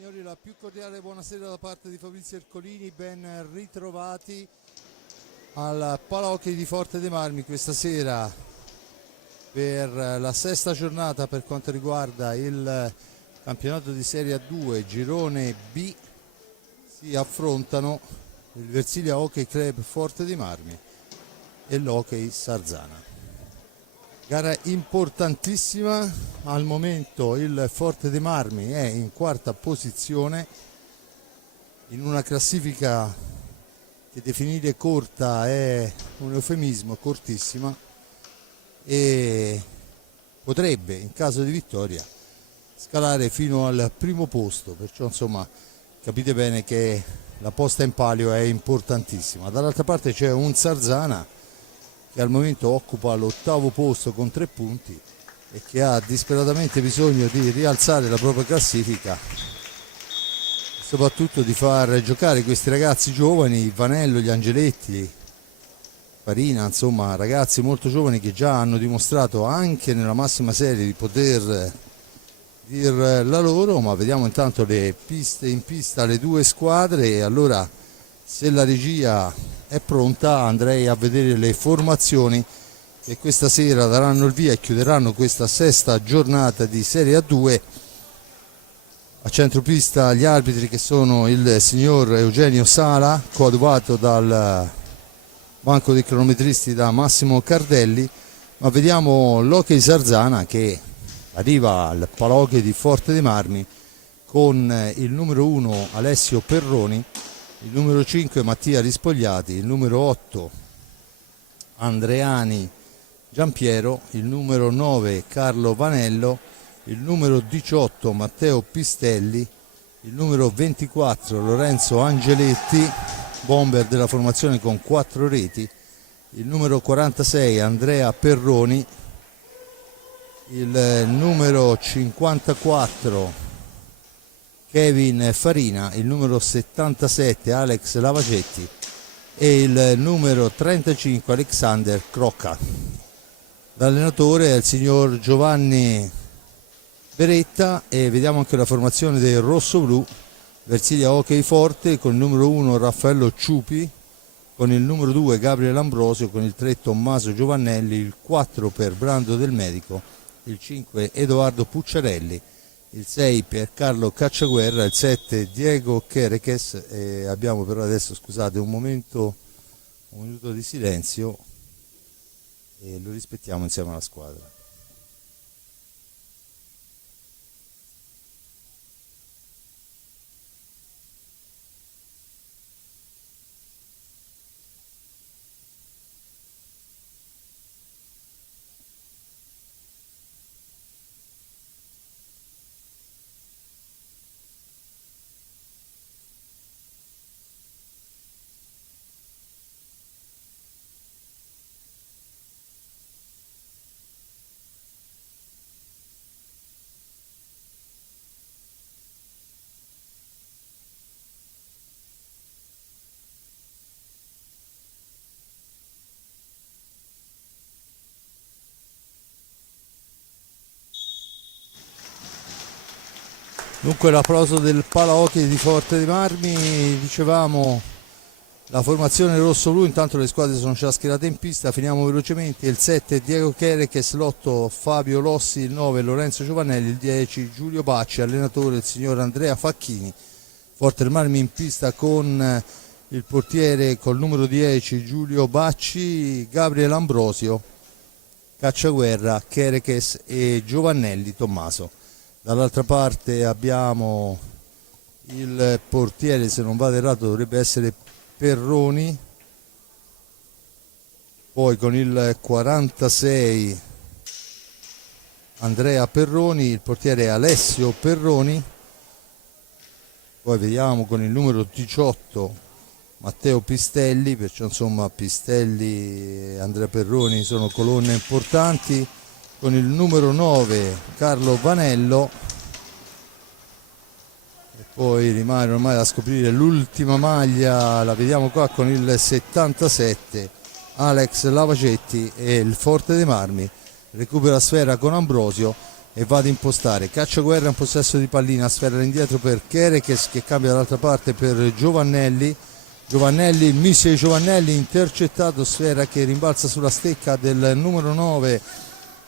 signori, la più cordiale buonasera da parte di Fabrizio Ercolini, ben ritrovati al Palahockey di Forte dei Marmi questa sera per la sesta giornata per quanto riguarda il campionato di Serie A2 Girone B. Si affrontano il Versilia Hockey Club Forte dei Marmi e l'Hockey Sarzana. Gara importantissima, al momento il Forte dei Marmi è in quarta posizione in una classifica che definire corta è un eufemismo, cortissima, e potrebbe in caso di vittoria scalare fino al primo posto, perciò insomma capite bene che la posta in palio è importantissima. Dall'altra parte c'è un Sarzana che al momento occupa l'8° posto con 3 punti e che ha disperatamente bisogno di rialzare la propria classifica e soprattutto di far giocare questi ragazzi giovani, Vanello, gli Angeletti, Farina, insomma ragazzi molto giovani che già hanno dimostrato anche nella massima serie di poter dir la loro. Ma vediamo intanto le piste in pista, le due squadre, e allora se la regia è pronta andrei a vedere le formazioni che questa sera daranno il via e chiuderanno questa sesta giornata di Serie A2. A centropista gli arbitri, che sono il signor Eugenio Sala, coadiuvato dal banco dei cronometristi da Massimo Cardelli. Ma vediamo l'Hockey Sarzana che arriva al Palahockey di Forte dei Marmi con il numero 1 Alessio Perroni, il numero 5 Mattia Rispogliati, il numero 8 Andreani Giampiero, il numero 9 Carlo Vanello, il numero 18 Matteo Pistelli, il numero 24 Lorenzo Angeletti, bomber della formazione con 4 reti, il numero 46 Andrea Perroni, il numero 54 Kevin Farina, il numero 77 Alex Lavacetti e il numero 35 Alexander Crocca. L'allenatore è il signor Giovanni Beretta. E vediamo anche la formazione del rosso-blu, Versilia Hockey Forte, con il numero 1 Raffaello Ciupi, con il numero 2 Gabriele Ambrosio, con il 3 Tommaso Giovannelli, il 4 per Brando Del Medico, il 5 Edoardo Pucciarelli, il 6 Piercarlo Cacciaguerra, il 7 Diego Chereches. E abbiamo però adesso, scusate un minuto di silenzio e lo rispettiamo insieme alla squadra. Dunque l'applauso del Palahockey di Forte dei Marmi. Dicevamo la formazione rosso-blu, intanto le squadre sono già schierate in pista. Finiamo velocemente: il 7 Diego Chereches, l'8 Fabio Lossi, il 9 Lorenzo Giovannelli, il 10 Giulio Bacci, allenatore il signor Andrea Facchini. Forte dei Marmi in pista con il portiere col numero 10 Giulio Bacci, Gabriele Ambrosio, Cacciaguerra, Chereches e Giovannelli Tommaso. Dall'altra parte abbiamo il portiere, se non vado errato dovrebbe essere Perroni, poi con il 46 Andrea Perroni, il portiere Alessio Perroni, poi vediamo con il numero 18 Matteo Pistelli, perciò insomma Pistelli e Andrea Perroni sono colonne importanti, con il numero 9 Carlo Vanello, e poi rimane ormai da scoprire l'ultima maglia, la vediamo qua con il 77 Alex Lavacetti, e il Forte dei Marmi recupera sfera con Ambrosio, e va ad impostare. Cacciaguerra in possesso di pallina, sfera all'indietro per Kerekes che cambia dall'altra parte per Giovannelli. Giovannelli, il miss di Giovannelli intercettato, sfera che rimbalza sulla stecca del numero 9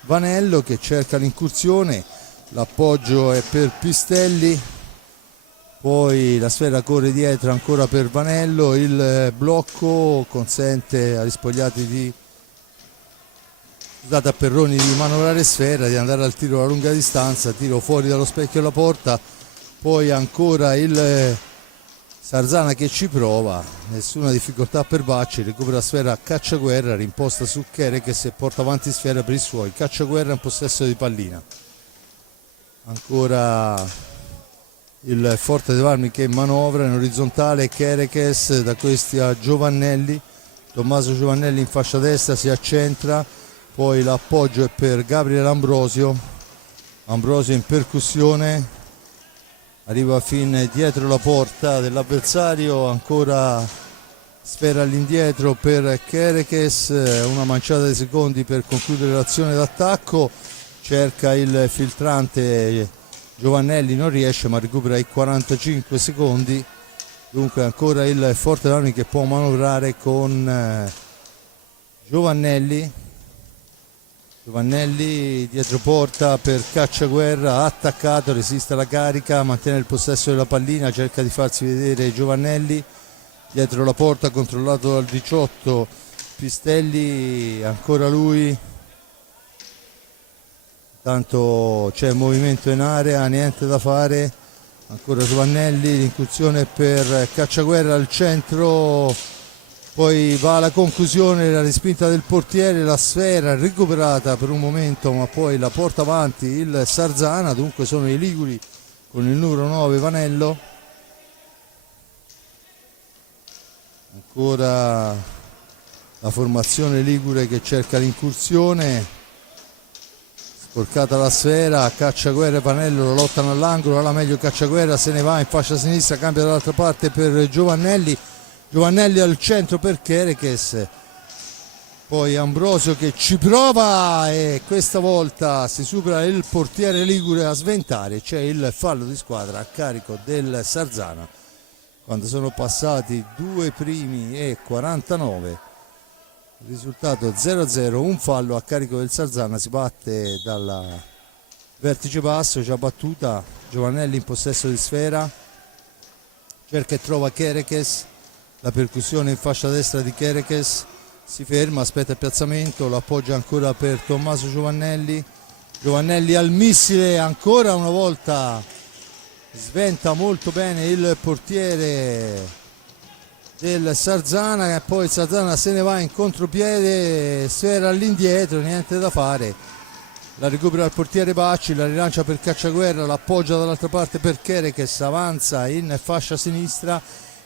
Vanello che cerca l'incursione, l'appoggio è per Pistelli, poi la sfera corre dietro ancora per Vanello, il blocco consente agli spogliati di a Perroni di manovrare sfera, di andare al tiro a lunga distanza, tiro fuori dallo specchio della porta, poi ancora il Sarzana che ci prova, nessuna difficoltà per Bacci, recupera sfera Cacciaguerra, rimposta su Kerekes e porta avanti sfera per i suoi. Cacciaguerra in possesso di pallina, ancora il Forte dei Marmi che manovra in orizzontale, Kerekes, da questi a Giovannelli, Tommaso Giovannelli in fascia destra si accentra, poi l'appoggio è per Gabriele Ambrosio, Ambrosio in percussione, arriva fin dietro la porta dell'avversario, ancora sfera all'indietro per Kerekes, una manciata di secondi per concludere l'azione d'attacco, cerca il filtrante Giovannelli, non riesce ma recupera i 45 secondi, dunque ancora il Forte Armi che può manovrare con Giovannelli dietro porta per Cacciaguerra, attaccato, resiste alla carica, mantiene il possesso della pallina, cerca di farsi vedere Giovannelli dietro la porta, controllato dal 18 Pistelli, ancora lui, tanto c'è movimento in area, niente da fare, ancora Giovannelli, l'incursione per Cacciaguerra al centro, poi va alla conclusione, la respinta del portiere, la sfera recuperata per un momento ma poi la porta avanti il Sarzana, dunque sono i liguri con il numero 9 Vanello, ancora la formazione ligure che cerca l'incursione, sporcata la sfera, Cacciaguerra e Vanello lo lottano all'angolo, alla meglio Cacciaguerra, se ne va in fascia sinistra, cambia dall'altra parte per Giovannelli al centro per Kerekes, poi Ambrosio che ci prova e questa volta si supera il portiere ligure a sventare, c'è il fallo di squadra a carico del Sarzana quando sono passati 2 primi e 49, il risultato 0-0, un fallo a carico del Sarzana, si batte dal vertice basso, già battuta, Giovannelli in possesso di sfera, cerca e trova Kerekes, la percussione in fascia destra di Kerekes, si ferma, aspetta il piazzamento, lo appoggia ancora per Tommaso Giovannelli, Giovannelli al missile, ancora una volta sventa molto bene il portiere del Sarzana e poi il Sarzana se ne va in contropiede, sfera all'indietro, niente da fare, la recupera il portiere Bacci, la rilancia per Cacciaguerra, l'appoggia dall'altra parte per Kerekes, avanza in fascia sinistra,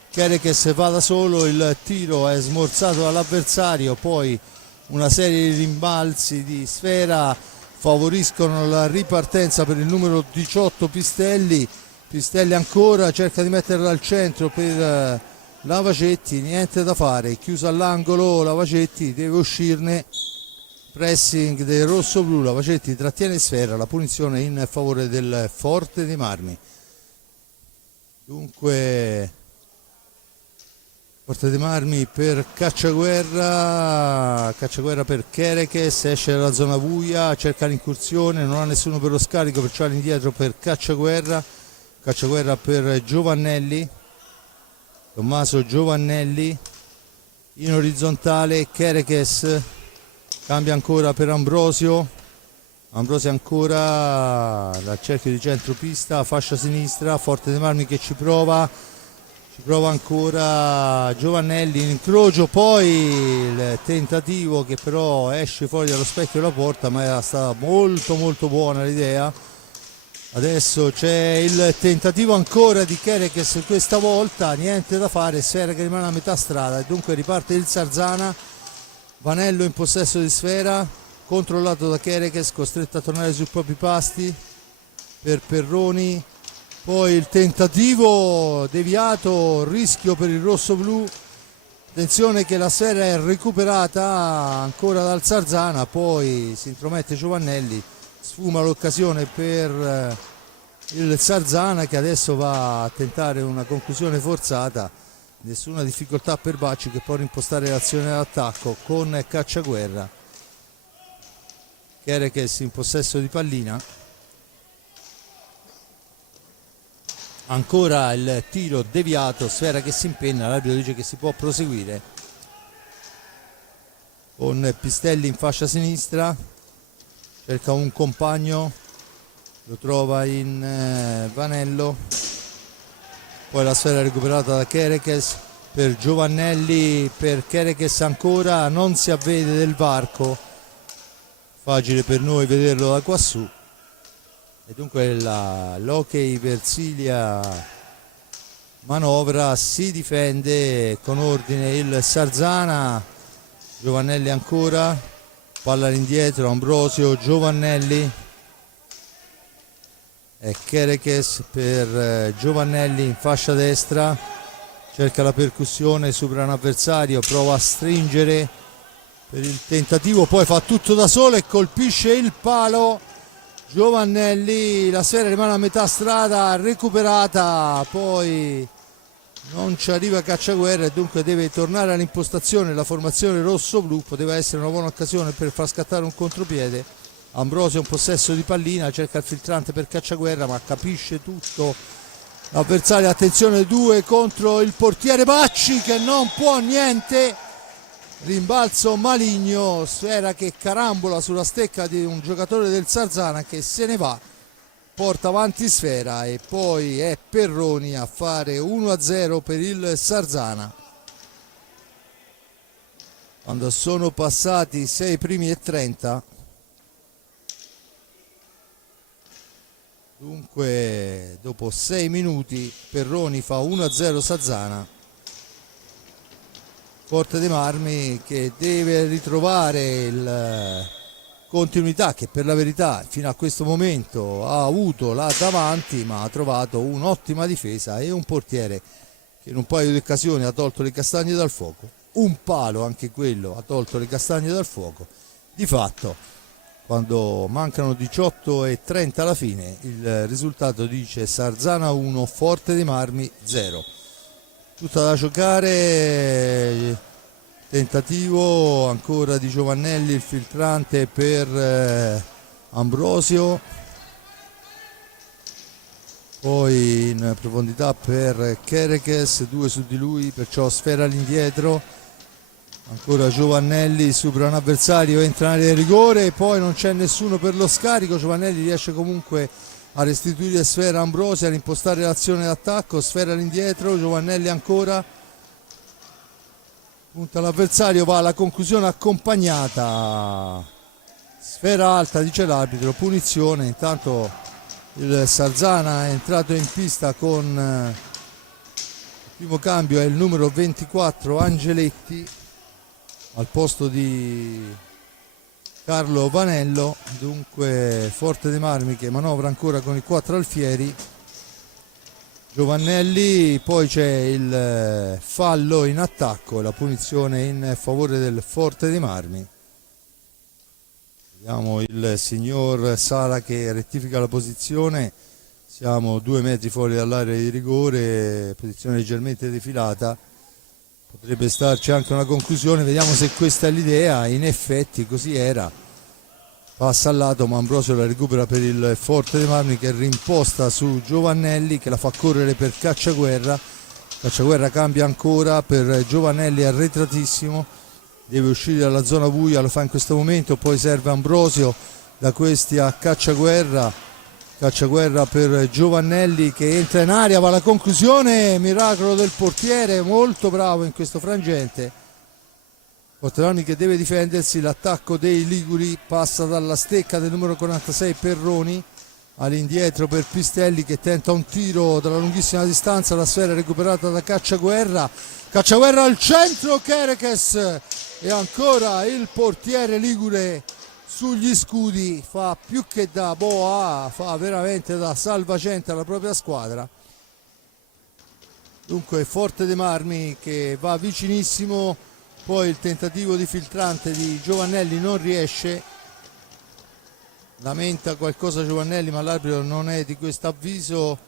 Kerekes va da solo, il tiro è smorzato dall'avversario, poi una serie di rimbalzi di sfera favoriscono la ripartenza per il numero 18 Pistelli ancora cerca di metterla al centro per Lavacetti, niente da fare, chiusa all'angolo, Lavacetti deve uscirne, pressing del rosso-blu, Lavacetti trattiene sfera, la punizione in favore del Forte dei Marmi, dunque Forte dei Marmi per Cacciaguerra per Kerekes, esce dalla zona buia, cerca l'incursione, non ha nessuno per lo scarico, perciò all'indietro per Cacciaguerra per Giovannelli, Tommaso Giovannelli in orizzontale, Kerekes cambia ancora per Ambrosio ancora dal cerchio di centropista, fascia sinistra, Forte dei Marmi che ci prova ancora Giovannelli in incrocio, poi il tentativo che però esce fuori dallo specchio della porta, ma era stata molto buona l'idea. Adesso c'è il tentativo ancora di Kerekes, questa volta niente da fare, sfera che rimane a metà strada e dunque riparte il Sarzana, Vanello in possesso di sfera, controllato da Kerekes, costretto a tornare sui propri pasti per Perroni, poi il tentativo deviato, rischio per il rosso-blu, attenzione che la sfera è recuperata ancora dal Sarzana, poi si intromette Giovannelli, sfuma l'occasione per il Sarzana, che adesso va a tentare una conclusione forzata. Nessuna difficoltà per Bacci, che può rimpostare l'azione d'attacco con Cacciaguerra. Kerekes in possesso di pallina. Ancora il tiro deviato, Sfera che si impenna, l'arbitro dice che si può proseguire. Con Pistelli in fascia sinistra, cerca un compagno, lo trova in Vanello, poi la sfera recuperata da Kerekes per Giovannelli, per Kerekes ancora, non si avvede del varco, facile per noi vederlo da quassù. E dunque l'Hockey Versilia manovra, si difende con ordine il Sarzana. Giovannelli ancora, palla all'indietro, Ambrosio, Giovannelli e Kerekes per Giovannelli in fascia destra, cerca la percussione, supera un avversario, prova a stringere per il tentativo, poi fa tutto da solo e colpisce il palo. Giovannelli, la sfera rimane a metà strada, recuperata, poi non ci arriva Cacciaguerra e dunque deve tornare all'impostazione la formazione rosso-blu. Poteva essere una buona occasione per far scattare un contropiede. Ambrosio in possesso di pallina, cerca il filtrante per Cacciaguerra, ma capisce tutto l'avversario. Attenzione, 2 contro il portiere Bacci, che non può niente. Rimbalzo maligno, sfera che carambola sulla stecca di un giocatore del Sarzana, che se ne va, porta avanti sfera e poi è Perroni a fare 1-0 per il Sarzana. Quando sono passati 6 primi e 30, dunque dopo 6 minuti Perroni fa 1-0 Sarzana. Forte dei Marmi che deve ritrovare la continuità che per la verità fino a questo momento ha avuto là davanti, ma ha trovato un'ottima difesa e un portiere che in un paio di occasioni ha tolto le castagne dal fuoco, un palo anche quello ha tolto le castagne dal fuoco. Di fatto, quando mancano 18:30 alla fine, il risultato dice Sarzana 1, Forte dei Marmi 0. Tutta da giocare, tentativo ancora di Giovannelli, il filtrante per Ambrosio, poi in profondità per Kerekes, 2 su di lui, perciò sfera all'indietro, ancora Giovannelli, supera un avversario, entra in area di rigore e poi non c'è nessuno per lo scarico. Giovannelli riesce comunque a restituire sfera a Ambrosio, ad impostare l'azione d'attacco, sfera all'indietro, Giovannelli ancora, punta l'avversario, va alla conclusione accompagnata, sfera alta dice l'arbitro, punizione. Intanto il Sarzana è entrato in pista con il primo cambio, è il numero 24 Angeletti al posto di Carlo Vanello. Dunque Forte dei Marmi che manovra ancora con i 4 alfieri, Giovannelli, poi c'è il fallo in attacco, la punizione in favore del Forte dei Marmi. Vediamo il signor Sala che rettifica la posizione, siamo 2 metri fuori dall'area di rigore, posizione leggermente defilata, potrebbe starci anche una conclusione, vediamo se questa è l'idea. In effetti così era, passa al lato ma Ambrosio la recupera per il Forte dei Marmi che rimposta su Giovannelli che la fa correre per Cacciaguerra. Cacciaguerra cambia ancora per Giovannelli, arretratissimo, deve uscire dalla zona buia, lo fa in questo momento, poi serve Ambrosio da questi a Cacciaguerra. Cacciaguerra per Giovannelli che entra in aria, va alla conclusione, miracolo del portiere, molto bravo in questo frangente. Porteroni che deve difendersi, l'attacco dei Liguri passa dalla stecca del numero 46 Perroni all'indietro per Pistelli che tenta un tiro dalla lunghissima distanza, la sfera recuperata da Cacciaguerra, Cacciaguerra al centro, Kerekes e ancora il portiere ligure sugli scudi, fa più che da boa, fa veramente da salvagente alla propria squadra. Dunque Forte dei Marmi che va vicinissimo, poi il tentativo di filtrante di Giovannelli non riesce, lamenta qualcosa Giovannelli, ma l'arbitro non è di questo avviso.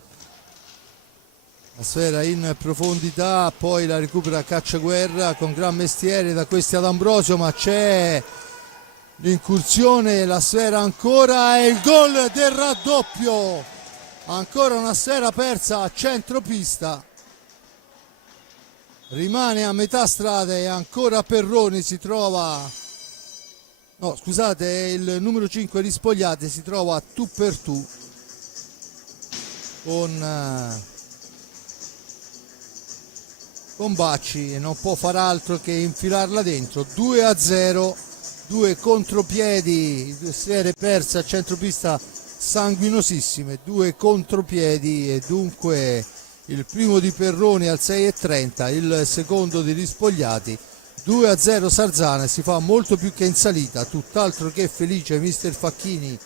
La sfera in profondità, poi la recupera Cacciaguerra con gran mestiere da questi ad Ambrosio, ma c'è l'incursione, la sfera ancora e il gol del raddoppio. Ancora una sfera persa a centropista. Rimane a metà strada e ancora Perroni si trova, no scusate, è il numero 5 Rispogliati, si trova tu per tu con Bacci e non può far altro che infilarla dentro. 2-0, due contropiedi, due sfere perse a centropista sanguinosissime, due contropiedi, e dunque il primo di Perroni al 6:30, il secondo di Rispogliati. 2-0 Sarzana, si fa molto più che in salita, tutt'altro che felice mister Facchini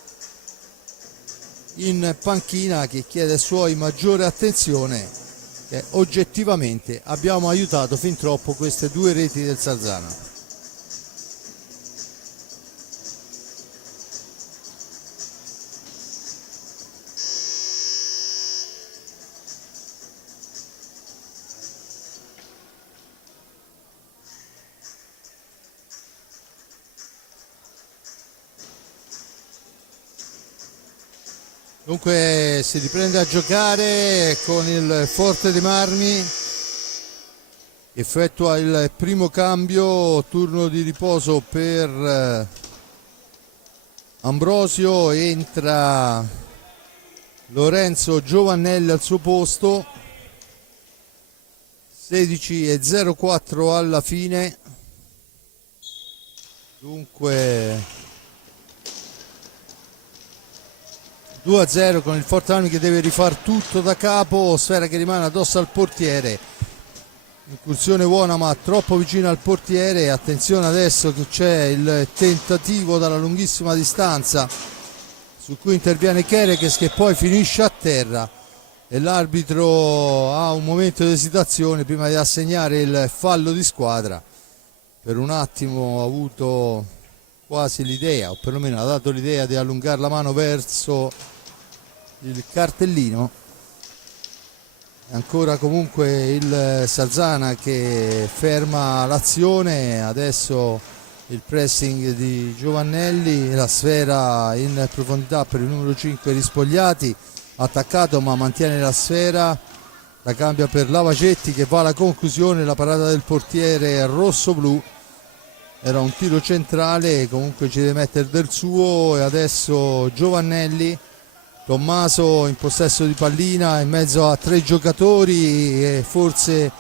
in panchina, che chiede ai suoi maggiore attenzione, che oggettivamente abbiamo aiutato fin troppo queste due reti del Sarzana. Dunque si riprende a giocare con il Forte dei Marmi, effettua il primo cambio, turno di riposo per Ambrosio, entra Lorenzo Giovannelli al suo posto. 16:04 alla fine, dunque 2-0 con il Forte Armi che deve rifar tutto da capo. Sfera che rimane addosso al portiere, incursione buona ma troppo vicino al portiere. Attenzione adesso che c'è il tentativo dalla lunghissima distanza su cui interviene Kerekes, che poi finisce a terra e l'arbitro ha un momento di esitazione prima di assegnare il fallo di squadra. Per un attimo ha avuto quasi l'idea, o perlomeno ha dato l'idea, di allungare la mano verso il cartellino. Ancora comunque il Sarzana che ferma l'azione. Adesso il pressing di Giovannelli, la sfera in profondità per il numero 5 Rispogliati, attaccato ma mantiene la sfera, la cambia per Lavacetti che va alla conclusione. La parata del portiere rosso-blu, era un tiro centrale, comunque ci deve mettere del suo. E adesso Giovannelli, Tommaso in possesso di pallina in mezzo a tre giocatori e forse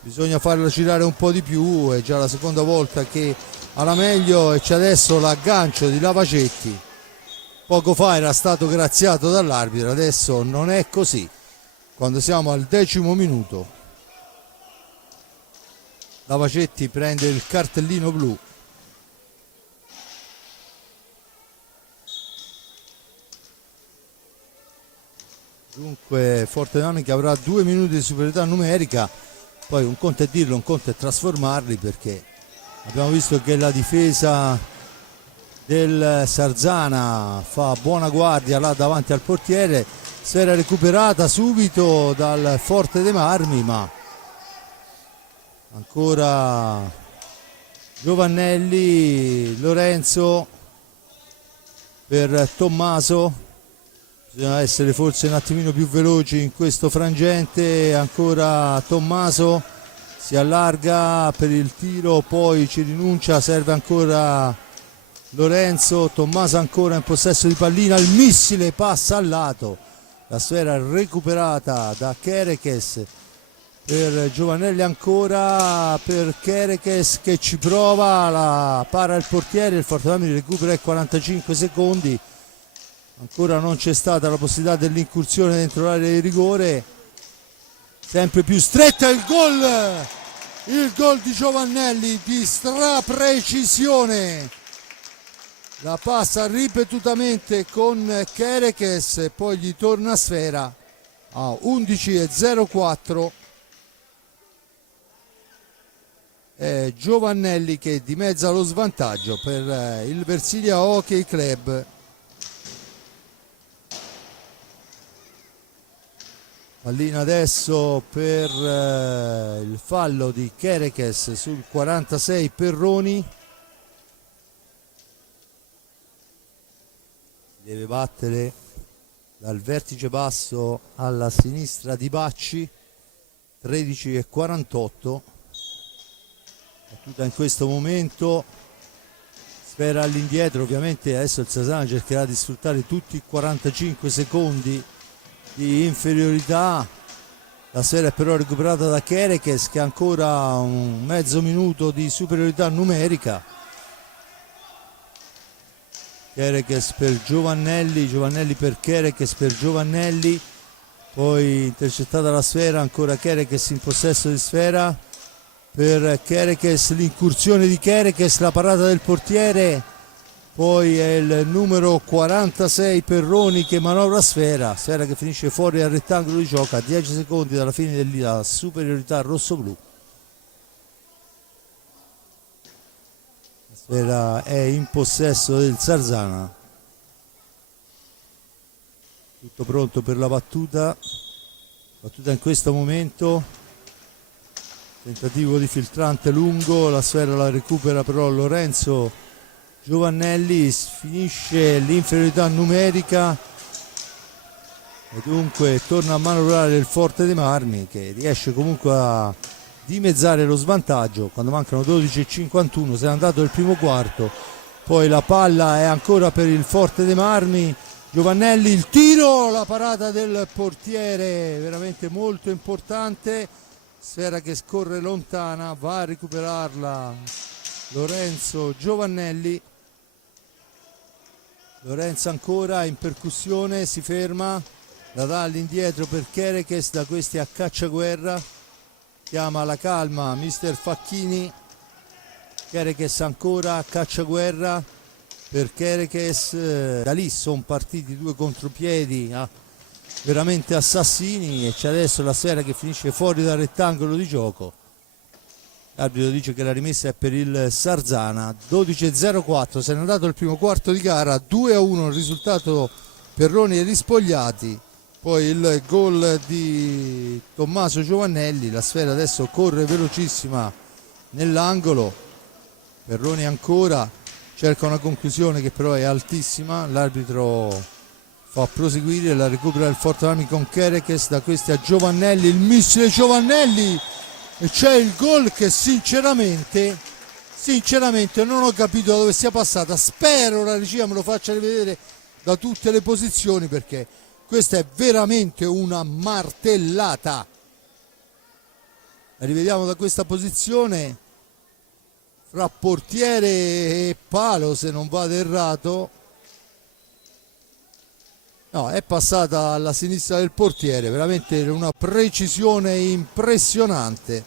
bisogna farlo girare un po' di più, è già la seconda volta che ha la meglio e c'è adesso l'aggancio di Lavacetti. Poco fa era stato graziato dall'arbitro, adesso non è così. Quando siamo al 10° minuto Lavacetti prende il cartellino blu. Dunque Forte Armi che avrà 2 minuti di superiorità numerica. Poi un conto è dirlo, un conto è trasformarli, perché abbiamo visto che la difesa del Sarzana fa buona guardia là davanti al portiere. Sfera recuperata subito dal Forte dei Marmi, ma ancora Giovannelli, Lorenzo per Tommaso. Bisogna essere forse un attimino più veloci in questo frangente. Ancora Tommaso si allarga per il tiro, poi ci rinuncia, serve ancora Lorenzo. Tommaso ancora in possesso di pallina, il missile passa al lato, la sfera recuperata da Kerekes per Giovannelli, ancora per Kerekes che ci prova, la para il portiere, il Forte Armi recupera i 45 secondi. Ancora non c'è stata la possibilità dell'incursione dentro l'area di rigore, sempre più stretta il gol di Giovannelli di straprecisione, la passa ripetutamente con Kerekes e poi gli torna a sfera a 11:04. È Giovannelli che dimezza lo svantaggio per il Versilia Hockey Club. Pallina adesso per il fallo di Kerekes sul 46 Perroni. Deve battere dal vertice basso alla sinistra di Bacci. 13:48. Battuta in questo momento. Sfera all'indietro, ovviamente adesso il Sarsana cercherà di sfruttare tutti i 45 secondi di inferiorità. La sfera è però recuperata da Kerekes, che ha ancora un mezzo minuto di superiorità numerica. Kerekes per Giovannelli, Giovannelli per Kerekes, per Giovannelli, poi intercettata la sfera, ancora Kerekes in possesso di sfera per Kerekes, l'incursione di Kerekes, la parata del portiere, poi è il numero 46 Perroni che manovra sfera che finisce fuori dal rettangolo di gioco a 10 secondi dalla fine della superiorità rossoblu. La sfera è in possesso del Sarsana. Tutto pronto per la battuta in questo momento. Tentativo di filtrante lungo, la sfera la recupera però Lorenzo Giovannelli, finisce l'inferiorità numerica e dunque torna a manovrare il Forte dei Marmi, che riesce comunque a dimezzare lo svantaggio quando mancano 12:51. Se n'è andato il primo quarto, poi la palla è ancora per il Forte dei Marmi. Giovannelli, il tiro, la parata del portiere veramente molto importante. Sfera che scorre lontana, va a recuperarla Lorenzo Giovannelli. Lorenzo ancora in percussione, si ferma, la dà all'indietro per Kerekes, da questi a cacciaguerra, chiama la calma mister Facchini. Kerekes ancora a cacciaguerra per Kerekes, da lì sono partiti due contropiedi veramente assassini, e c'è adesso la sfera che finisce fuori dal rettangolo di gioco. L'arbitro dice che la rimessa è per il Sarsana. 12:04, se n'è andato il primo quarto di gara, 2-1 il risultato. Perroni e Rispogliati, poi il gol di Tommaso Giovannelli. La sfera adesso corre velocissima nell'angolo, Perroni ancora cerca una conclusione che però è altissima, l'arbitro fa proseguire, la recupera il Forte Marmi con Kerekes, da questi a Giovannelli, il missile Giovannelli, e c'è il gol che sinceramente non ho capito da dove sia passata. Spero la regia me lo faccia rivedere da tutte le posizioni, perché questa è veramente una martellata. La rivediamo da questa posizione fra portiere e palo, se non vado errato. No, è passata alla sinistra del portiere, veramente una precisione impressionante.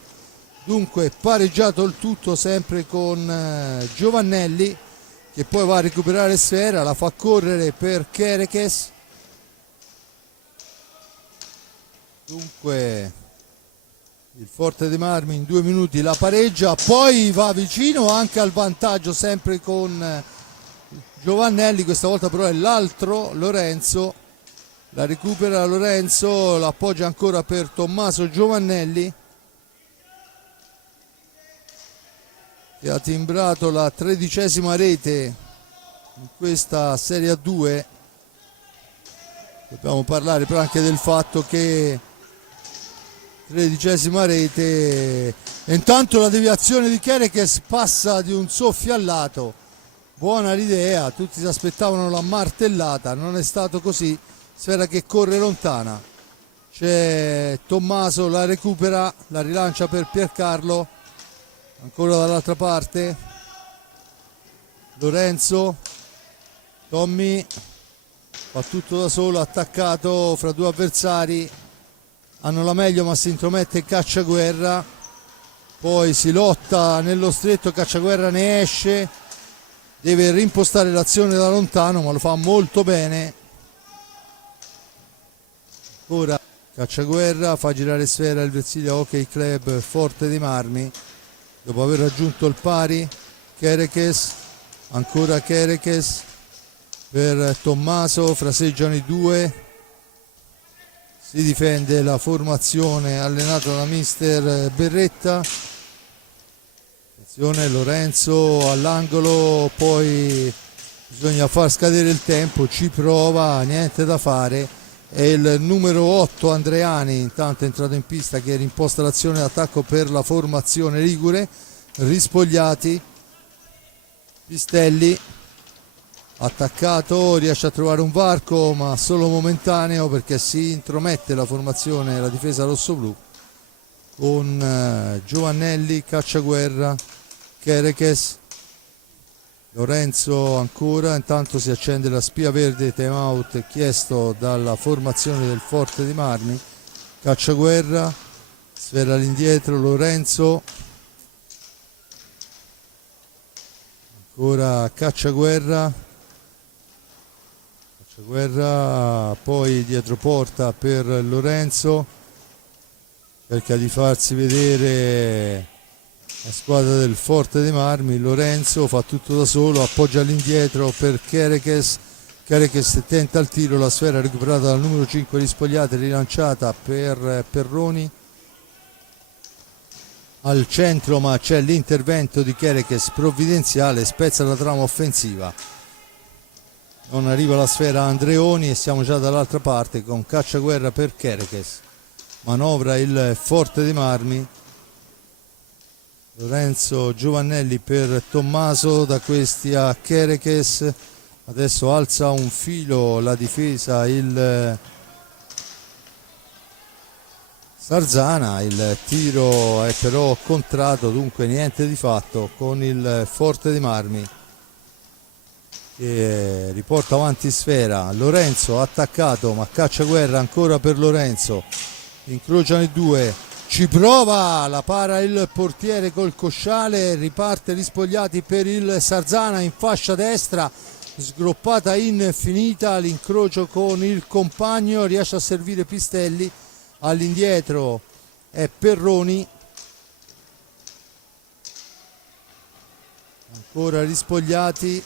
Dunque pareggiato il tutto sempre con Giovannelli, che poi va a recuperare sfera, la fa correre per Kerekes. Dunque il Forte dei Marmi in 2 minuti la pareggia, poi va vicino anche al vantaggio sempre con Giovannelli, questa volta però è l'altro Lorenzo, la recupera Lorenzo, l'appoggia ancora per Tommaso Giovannelli, che ha timbrato la 13ª rete in questa Serie A2. Dobbiamo parlare però anche del fatto che 13ª rete, e intanto la deviazione di Kerekes passa di un soffio al lato. Buona l'idea, tutti si aspettavano la martellata, non è stato così. Sfera che corre lontana, c'è Tommaso, la recupera, la rilancia per Piercarlo, ancora dall'altra parte Lorenzo, Tommy fa tutto da solo, attaccato fra due avversari, hanno la meglio ma si intromette Cacciaguerra, poi si lotta nello stretto, Cacciaguerra ne esce, deve rimpostare l'azione da lontano ma lo fa molto bene. Ora Cacciaguerra fa girare sfera il Versilia Hockey Club Forte dei Marmi dopo aver raggiunto il pari. Kerekes, ancora Kerekes per Tommaso, fraseggiano i due, Si difende la formazione allenata da mister Berretta. Attenzione, Lorenzo all'angolo, poi bisogna far scadere il tempo, ci prova, niente da fare. È il numero 8 Andreani, intanto è entrato in pista, che rimposta l'azione d'attacco per la formazione ligure. Rispogliati, Pistelli attaccato, riesce a trovare un varco ma solo momentaneo, perché si intromette la formazione, la difesa rossoblù, con Giovannelli, Cacciaguerra, Kerekes, Lorenzo ancora. Intanto si accende la spia verde, time out chiesto dalla formazione del Forte dei Marmi. Cacciaguerra, sfera all'indietro, Lorenzo, ancora Cacciaguerra, poi dietro porta per Lorenzo, cerca di farsi vedere la squadra del Forte dei Marmi. Lorenzo fa tutto da solo, appoggia all'indietro per Kerekes. Kerekes tenta il tiro, la sfera recuperata dal numero 5 Rispogliati, rilanciata per Perroni al centro, ma c'è l'intervento di Kerekes provvidenziale, spezza la trama offensiva. Non arriva la sfera a Andreoni e siamo già dall'altra parte con Cacciaguerra per Kerekes. Manovra il Forte dei Marmi. Lorenzo, Giovannelli per Tommaso, da questi a Kerekes. Adesso alza un filo la difesa il Sarzana, il tiro è però contratto, dunque niente di fatto con il Forte dei Marmi, che riporta avanti sfera. Lorenzo attaccato, ma Cacciaguerra ancora per Lorenzo, incrociano i due, ci prova, la para il portiere col cosciale, riparte Rispogliati per il Sarzana in fascia destra, sgroppata infinita, l'incrocio con il compagno, riesce a servire Pistelli, all'indietro è Perroni, ancora Rispogliati,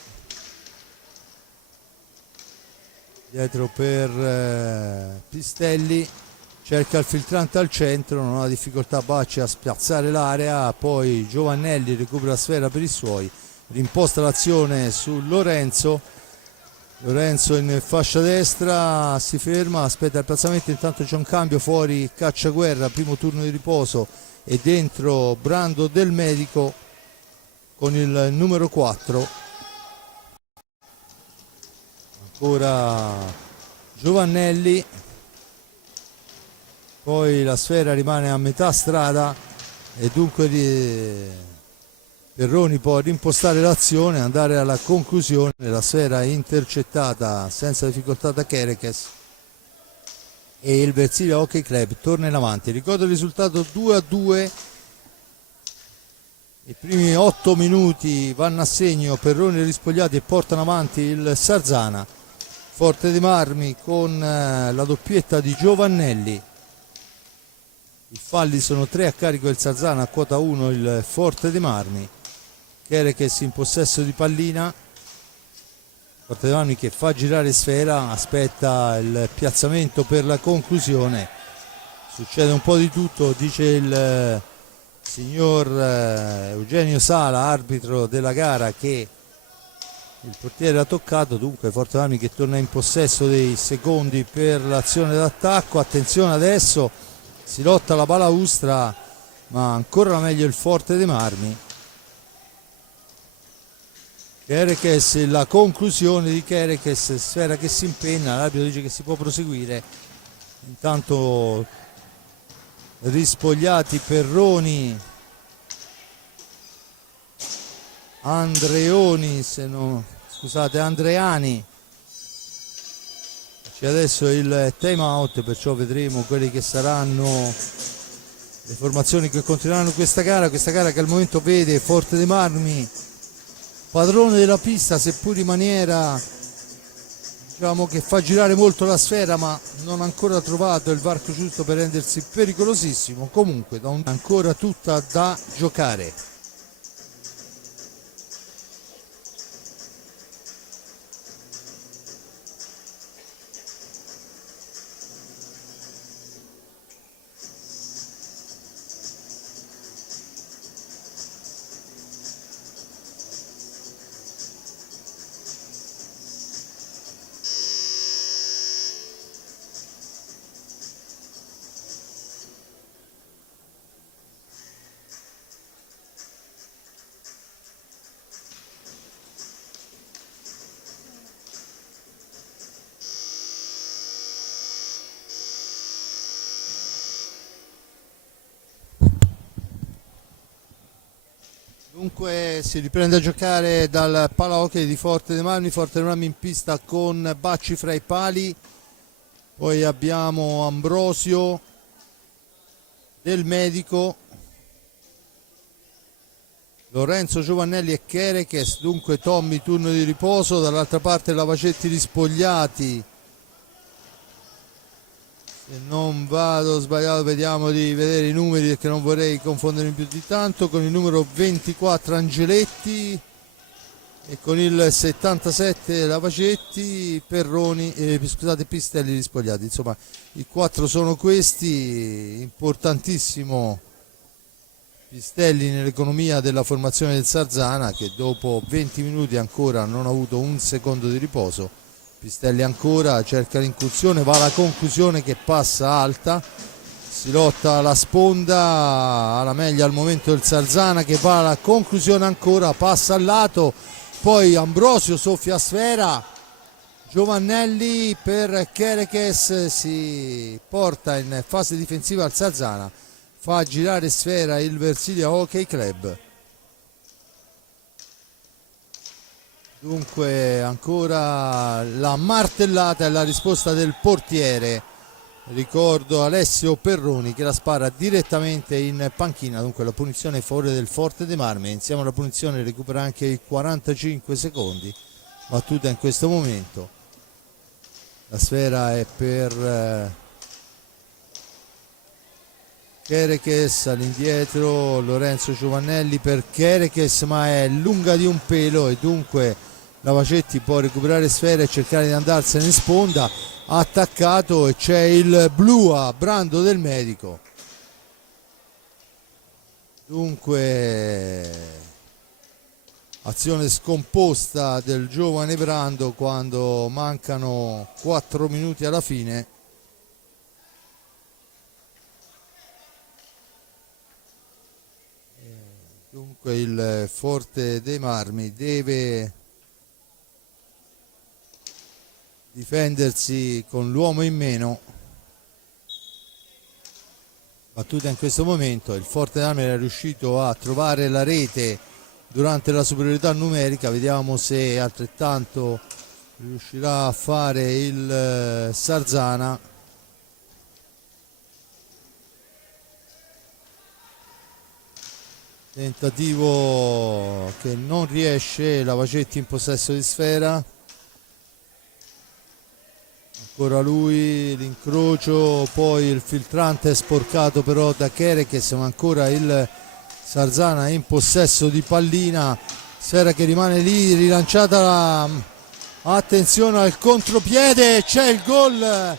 dietro per Pistelli, cerca il filtrante al centro, non ha difficoltà Bacci a spiazzare l'area, poi Giovannelli recupera la sfera per i suoi, rimposta l'azione su Lorenzo. Lorenzo in fascia destra, si ferma, aspetta il piazzamento, intanto c'è un cambio, fuori Cacciaguerra, primo turno di riposo, e dentro Brando del Medico con il numero 4. Ancora Giovannelli, poi la sfera rimane a metà strada e dunque Perroni può rimpostare l'azione, andare alla conclusione. La sfera è intercettata senza difficoltà da Kerekes e il Versilia Hockey Club torna in avanti. Ricordo il risultato 2-2. I primi 8 minuti vanno a segno Perroni e Rispogliati e portano avanti il Sarzana. Forte dei Marmi con la doppietta di Giovannelli. I falli sono 3 a carico del Sarzana, a quota 1 il Forte dei Marmi. Kerekes in possesso di pallina, Forte dei Marmi che fa girare sfera, aspetta il piazzamento per la conclusione. Succede un po' di tutto, dice il signor Eugenio Sala, arbitro della gara, che il portiere ha toccato, dunque Forte dei Marmi che torna in possesso dei secondi per l'azione d'attacco. Attenzione, adesso si lotta la balaustra, ma ancora meglio il Forte dei Marmi. Kerekes, la conclusione di Kerekes, sfera che si impenna, l'arbitro dice che si può proseguire. Intanto Rispogliati, Perroni, Andreoni, Andreani. C'è adesso il time out, perciò vedremo quelli che saranno le formazioni che continueranno questa gara che al momento vede Forte dei Marmi padrone della pista, seppur in maniera, diciamo, che fa girare molto la sfera, ma non ha ancora trovato il varco giusto per rendersi pericolosissimo. Comunque ancora tutta da giocare. Dunque si riprende a giocare dal palahockey di Forte dei Marmi in pista con Bacci fra i pali, poi abbiamo Ambrosio, Del Medico, Lorenzo Giovannelli e Chereches. Dunque Tommy turno di riposo, dall'altra parte Lavacetti rispogliati. Se non vado sbagliato, vediamo di vedere i numeri perché non vorrei confondermi più di tanto, con il numero 24 Angeletti e con il 77 Lavacetti, Perroni, scusate, Pistelli rispogliati. Insomma, i 4 sono questi. Importantissimo Pistelli nell'economia della formazione del Sarzana, che dopo 20 minuti ancora non ha avuto un secondo di riposo. Pistelli ancora cerca l'incursione, va alla conclusione che passa alta, si lotta alla sponda, alla meglio al momento del Sarzana che va alla conclusione ancora, passa al lato, poi Ambrosio soffia a sfera, Giovannelli per Chereches, si porta in fase difensiva al Sarzana, fa girare sfera il Versilia Hockey Club. Dunque ancora la martellata e la risposta del portiere, ricordo Alessio Perroni, che la spara direttamente in panchina. Dunque la punizione in favore del Forte dei Marmi, insieme alla punizione recupera anche i 45 secondi, battuta in questo momento. La sfera è per Chereches, all'indietro Lorenzo Giovannelli per Chereches, ma è lunga di un pelo e dunque Lavacetti può recuperare sfera e cercare di andarsene in sponda. Attaccato e c'è il blu a Brando Del Medico. Dunque azione scomposta del giovane Brando quando mancano 4 minuti alla fine. Dunque il Forte dei Marmi deve difendersi con l'uomo in meno. Battuta in questo momento, il Forte dei Marmi era riuscito a trovare la rete durante la superiorità numerica, vediamo se altrettanto riuscirà a fare il Sarzana. Tentativo che non riesce, Lavacetti in possesso di sfera, ancora lui, l'incrocio, poi il filtrante è sporcato però da Chereches, ma ancora il Sarzana in possesso di pallina, sfera che rimane lì, rilanciata, attenzione al contropiede, c'è il gol,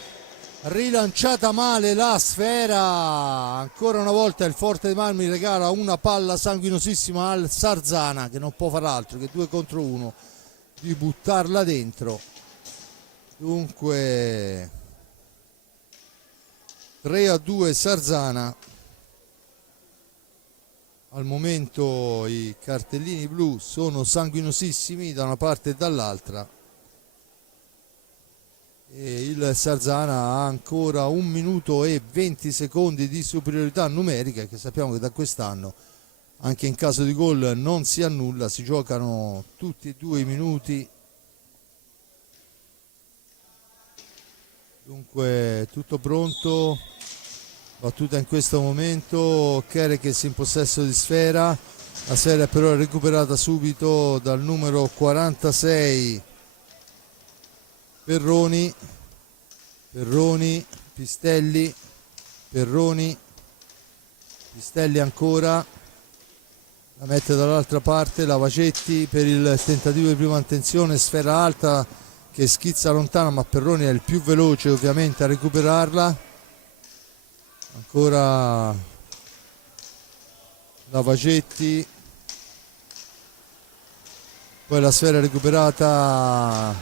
rilanciata male la sfera, ancora una volta il Forte dei Marmi regala una palla sanguinosissima al Sarzana, che non può far altro che 2 contro 1 di buttarla dentro. Dunque 3-2 Sarzana. Al momento i cartellini blu sono sanguinosissimi da una parte e dall'altra e il Sarzana ha ancora 1 minuto e 20 secondi di superiorità numerica, che sappiamo che da quest'anno anche in caso di gol non si annulla, si giocano tutti e 2 i minuti. Dunque tutto pronto, battuta in questo momento, Chereches in possesso di sfera, la sfera è però recuperata subito dal numero 46 Perroni, Pistelli, Perroni, Pistelli ancora, la mette dall'altra parte, Lavacetti per il tentativo di prima intenzione, sfera alta che schizza lontano, ma Perroni è il più veloce ovviamente a recuperarla. Ancora Lavacetti, poi la sfera recuperata,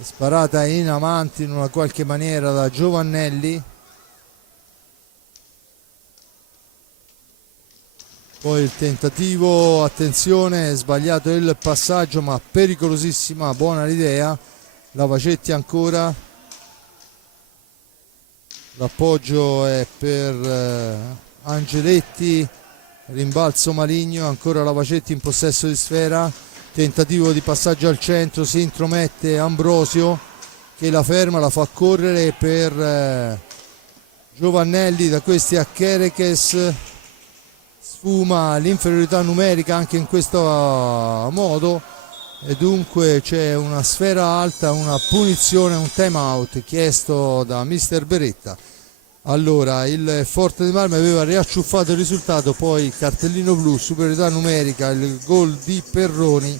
sparata in avanti in una qualche maniera da Giovannelli, poi il tentativo, attenzione, sbagliato il passaggio ma pericolosissima, buona l'idea, Lavacetti ancora, l'appoggio è per Angeletti, rimbalzo maligno, ancora Lavacetti in possesso di sfera, tentativo di passaggio al centro, si intromette Ambrosio che la ferma, la fa correre per Giovannelli, da questi a Kerekes, sfuma l'inferiorità numerica anche in questo modo e dunque c'è una sfera alta, una punizione, un time out chiesto da mister Beretta. Allora il Forte dei Marmi aveva riacciuffato il risultato, poi il cartellino blu, superiorità numerica, il gol di Perroni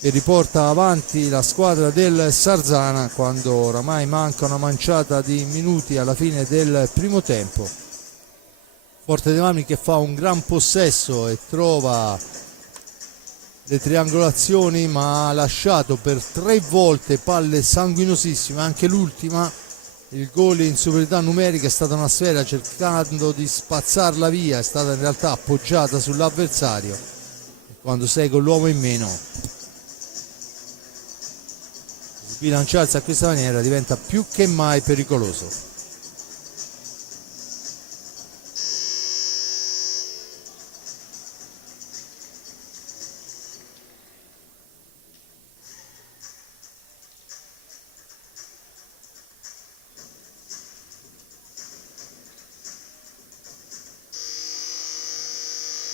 che riporta avanti la squadra del Sarzana quando oramai manca una manciata di minuti alla fine del primo tempo. Forte dei Marmi che fa un gran possesso e trova le triangolazioni, ma ha lasciato per 3 volte palle sanguinosissime, anche l'ultima. Il gol in superiorità numerica è stata una sfera cercando di spazzarla via, è stata in realtà appoggiata sull'avversario. Quando sei con l'uomo in meno, sbilanciarsi a questa maniera diventa più che mai pericoloso.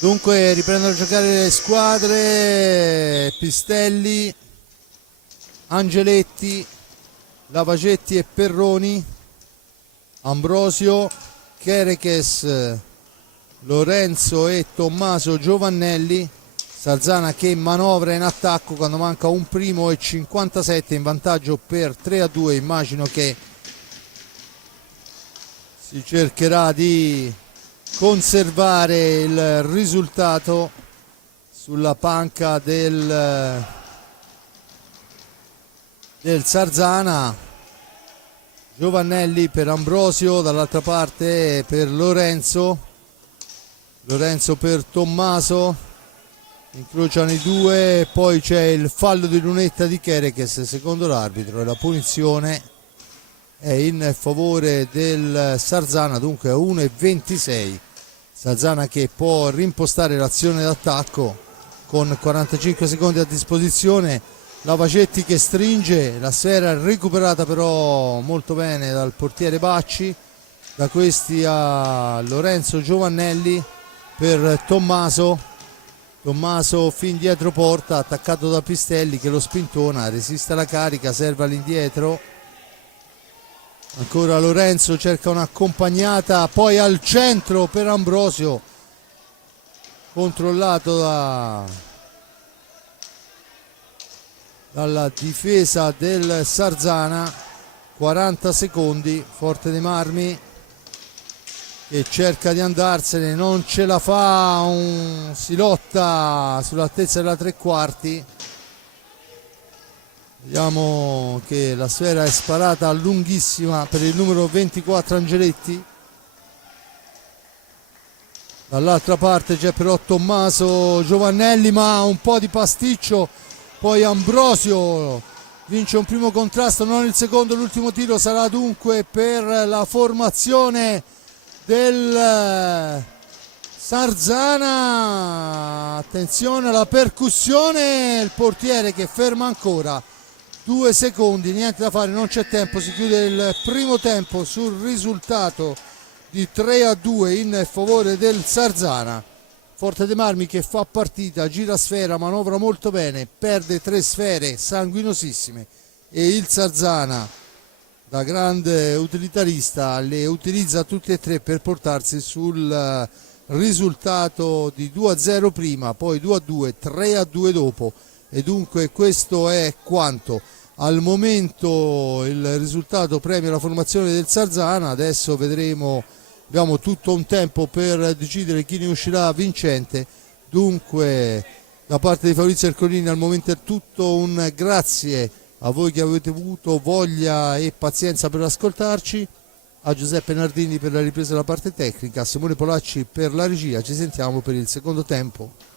Dunque riprendono a giocare le squadre: Pistelli, Angeletti, Lavacetti e Perroni, Ambrosio, Kerekes, Lorenzo e Tommaso Giovannelli. Sarzana che manovra in attacco quando manca un primo e 57 in vantaggio per 3-2. Immagino che si cercherà di conservare il risultato sulla panca del Sarzana. Giovannelli per Ambrosio, dall'altra parte per Lorenzo per Tommaso, incrociano i due, poi c'è il fallo di lunetta di Kerekes secondo l'arbitro e la punizione è in favore del Sarzana, dunque a 1,26. Sarzana che può rimpostare l'azione d'attacco con 45 secondi a disposizione. Lavacetti che stringe, la sfera recuperata però molto bene dal portiere Bacci, da questi a Lorenzo Giovannelli per Tommaso fin dietro porta, attaccato da Pistelli che lo spintona, resiste alla carica, serve all'indietro, ancora Lorenzo cerca un'accompagnata, poi al centro per Ambrosio, controllato dalla difesa del Sarzana. 40 secondi, Forte dei Marmi che cerca di andarsene, non ce la fa, si lotta sull'altezza della tre quarti. Vediamo che la sfera è sparata lunghissima per il numero 24 Angeletti. Dall'altra parte c'è però Tommaso Giovannelli, ma un po' di pasticcio. Poi Ambrosio vince un primo contrasto, non il secondo. L'ultimo tiro sarà dunque per la formazione del Sarzana. Attenzione alla percussione, il portiere che ferma ancora. 2 secondi, niente da fare, non c'è tempo, si chiude il primo tempo sul risultato di 3-2 in favore del Sarzana. Forte dei Marmi che fa partita, gira sfera, manovra molto bene, perde 3 sfere sanguinosissime e il Sarzana, da grande utilitarista, le utilizza tutte e 3 per portarsi sul risultato di 2-0 prima, poi 2-2, 3-2 dopo, e dunque questo è quanto. Al momento il risultato premia la formazione del Sarzana, adesso vedremo, abbiamo tutto un tempo per decidere chi ne uscirà vincente. Dunque da parte di Fabrizio Ercolini al momento è tutto, un grazie a voi che avete avuto voglia e pazienza per ascoltarci, a Giuseppe Nardini per la ripresa della parte tecnica, a Simone Polacci per la regia. Ci sentiamo per il secondo tempo.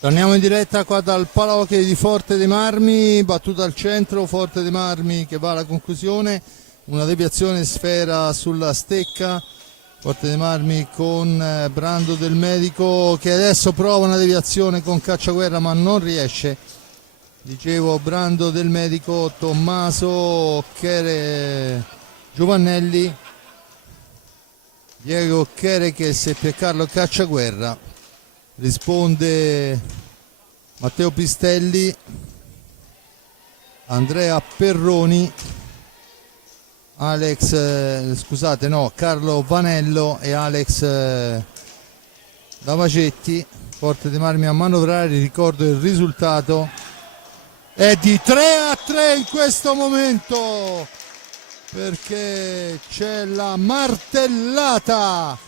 Torniamo in diretta qua dal palahockey di Forte dei Marmi, battuta al centro, Forte dei Marmi che va alla conclusione, una deviazione sfera sulla stecca, Forte dei Marmi con Brando del Medico che adesso prova una deviazione con Cacciaguerra ma non riesce. Dicevo, Brando del Medico, Tommaso, Giovannelli, Diego Chereches e Piercarlo Cacciaguerra. Risponde Matteo Pistelli, Andrea Perroni, Carlo Vanello e Alex Davacetti. Forte dei Marmi a manovrare, ricordo il risultato è di 3-3 in questo momento perché c'è la martellata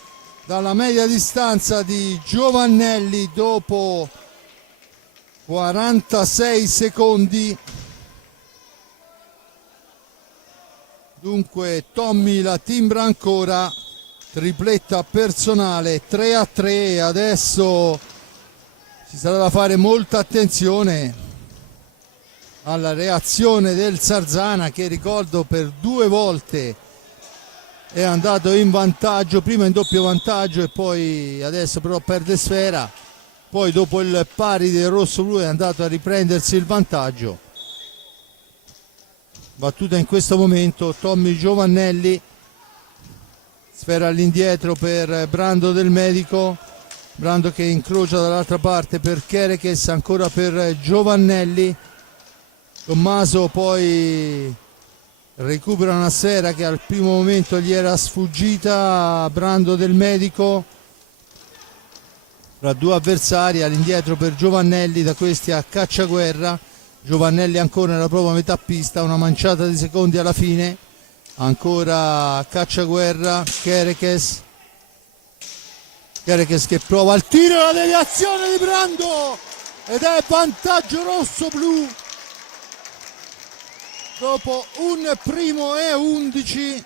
dalla media distanza di Giovannelli dopo 46 secondi. Dunque Tommy la timbra ancora, tripletta personale, 3-3. Adesso ci sarà da fare molta attenzione alla reazione del Sarzana che, ricordo, per 2 volte è andato in vantaggio, prima in doppio vantaggio e poi adesso però perde sfera, poi dopo il pari del rosso-blu è andato a riprendersi il vantaggio. Battuta in questo momento Tommy Giovannelli, sfera all'indietro per Brando del Medico, Brando che incrocia dall'altra parte per Chereches, ancora per Giovannelli, Tommaso poi recupera una sfera che al primo momento gli era sfuggita a Brando del Medico, fra 2 avversari, all'indietro per Giovannelli, da questi a Cacciaguerra. Giovannelli ancora nella propria metà pista, una manciata di secondi alla fine, ancora Cacciaguerra, Chereches che prova il tiro, la deviazione di Brando ed è vantaggio rosso-blu dopo un primo e 11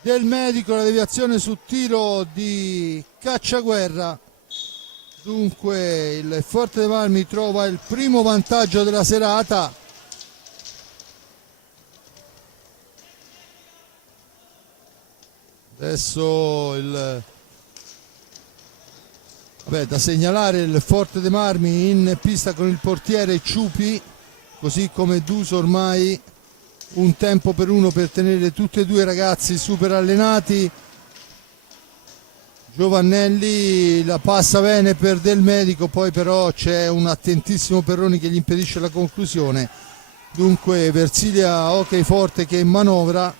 del Medico, la deviazione su tiro di Cacciaguerra. Dunque il Forte dei Marmi trova il primo vantaggio della serata. Adesso da segnalare il Forte dei Marmi in pista con il portiere Ciupi, così come d'uso ormai, un tempo per uno per tenere tutti e 2 i ragazzi super allenati. Giovannelli la passa bene per Del Medico, poi però c'è un attentissimo Perroni che gli impedisce la conclusione. Dunque Versilia Hockey Forte che manovra.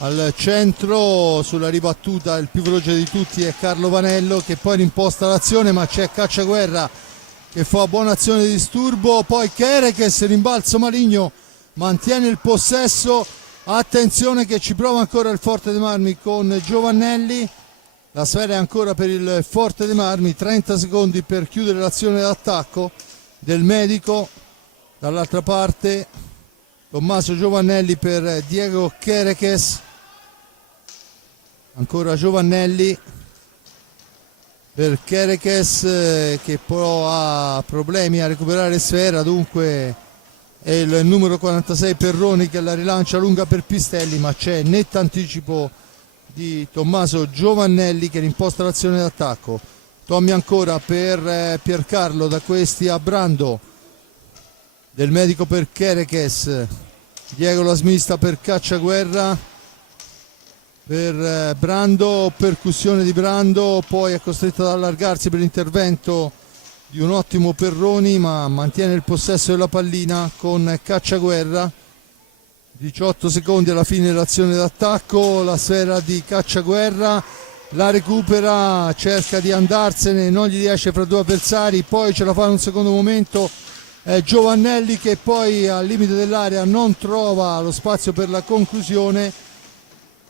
Al centro, sulla ribattuta, il più veloce di tutti è Carlo Vanello che poi rimposta l'azione, ma c'è Cacciaguerra che fa buona azione di disturbo, poi Chereches, rimbalzo maligno, mantiene il possesso. Attenzione che ci prova ancora il Forte dei Marmi con Giovannelli, la sfera è ancora per il Forte dei Marmi, 30 secondi per chiudere l'azione d'attacco del Medico. Dall'altra parte Tommaso Giovannelli per Diego Chereches, ancora Giovannelli per Chereches che però ha problemi a recuperare sfera, dunque è il numero 46 Perroni che la rilancia lunga per Pistelli, ma c'è netto anticipo di Tommaso Giovannelli che rimposta l'azione d'attacco. Tommy ancora per Piercarlo, da questi a Brando del Medico per Chereches, Diego la smista per Cacciaguerra, per Brando, percussione di Brando, poi è costretto ad allargarsi per l'intervento di un ottimo Perroni, ma mantiene il possesso della pallina con Cacciaguerra. 18 secondi alla fine dell'azione d'attacco, la sfera di Cacciaguerra, la recupera, cerca di andarsene, non gli riesce fra 2 avversari, poi ce la fa in un secondo momento, è Giovannelli che poi al limite dell'area non trova lo spazio per la conclusione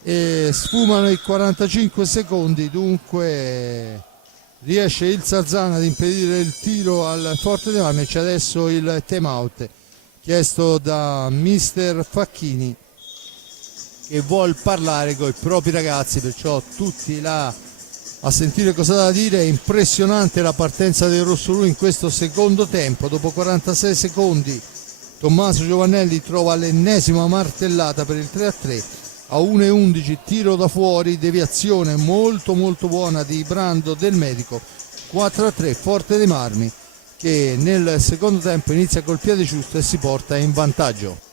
e sfumano i 45 secondi, dunque riesce il Sarzana ad impedire il tiro al Forte dei Marmi. C'è adesso il time out chiesto da mister Facchini. che vuol parlare con i propri ragazzi, perciò tutti là a sentire cosa da dire. È impressionante la partenza del rossoblu in questo secondo tempo. Dopo 46 secondi Tommaso Giovannelli trova l'ennesima martellata per il 3-3 a 1:11, tiro da fuori, deviazione molto buona di Brando Del Medico. 4-3 Forte dei Marmi che nel secondo tempo inizia col piede giusto e si porta in vantaggio.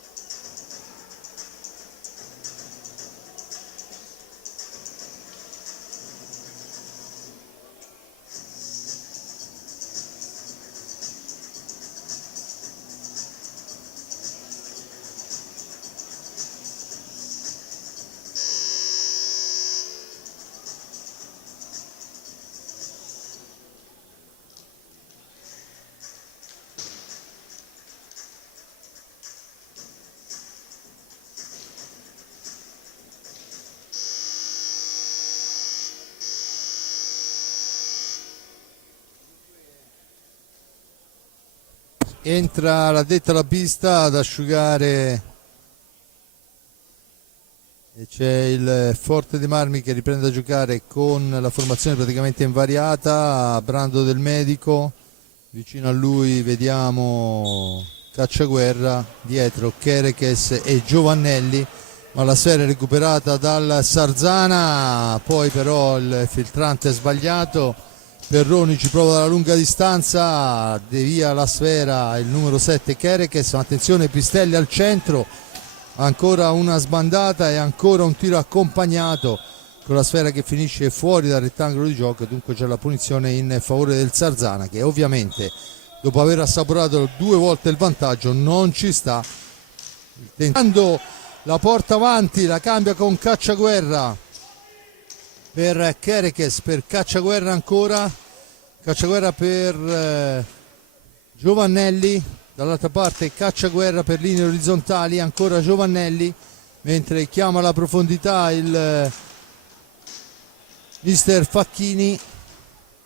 Entra l'addetto alla pista ad asciugare e c'è il Forte dei Marmi che riprende a giocare con la formazione praticamente invariata. Brando Del Medico, vicino a lui vediamo Cacciaguerra, dietro Kerekes e Giovannelli, ma la sfera è recuperata dal Sarzana, poi però il filtrante è sbagliato. Perroni ci prova dalla lunga distanza, devia la sfera il numero 7 Kerekes, attenzione Pistelli al centro, ancora una sbandata e ancora un tiro accompagnato con la sfera che finisce fuori dal rettangolo di gioco. Dunque c'è la punizione in favore del Sarzana che ovviamente dopo aver assaporato 2 volte il vantaggio non ci sta. Tentando la porta avanti, la cambia con Cacciaguerra per Kerekes, per Cacciaguerra ancora, Cacciaguerra per Giovannelli, dall'altra parte Cacciaguerra per linee orizzontali, ancora Giovannelli, mentre chiama la profondità il mister Facchini.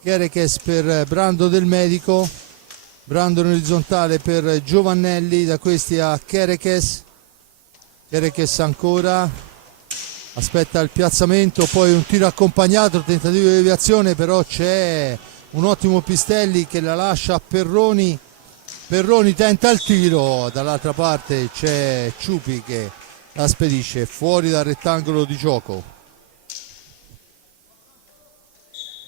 Kerekes per Brando Del Medico, Brando in orizzontale per Giovannelli, da questi a Kerekes, Kerekes ancora, aspetta il piazzamento, poi un tiro accompagnato, tentativo di deviazione, però c'è un ottimo Pistelli che la lascia a Perroni. Perroni tenta il tiro, dall'altra parte c'è Ciupi che la spedisce fuori dal rettangolo di gioco.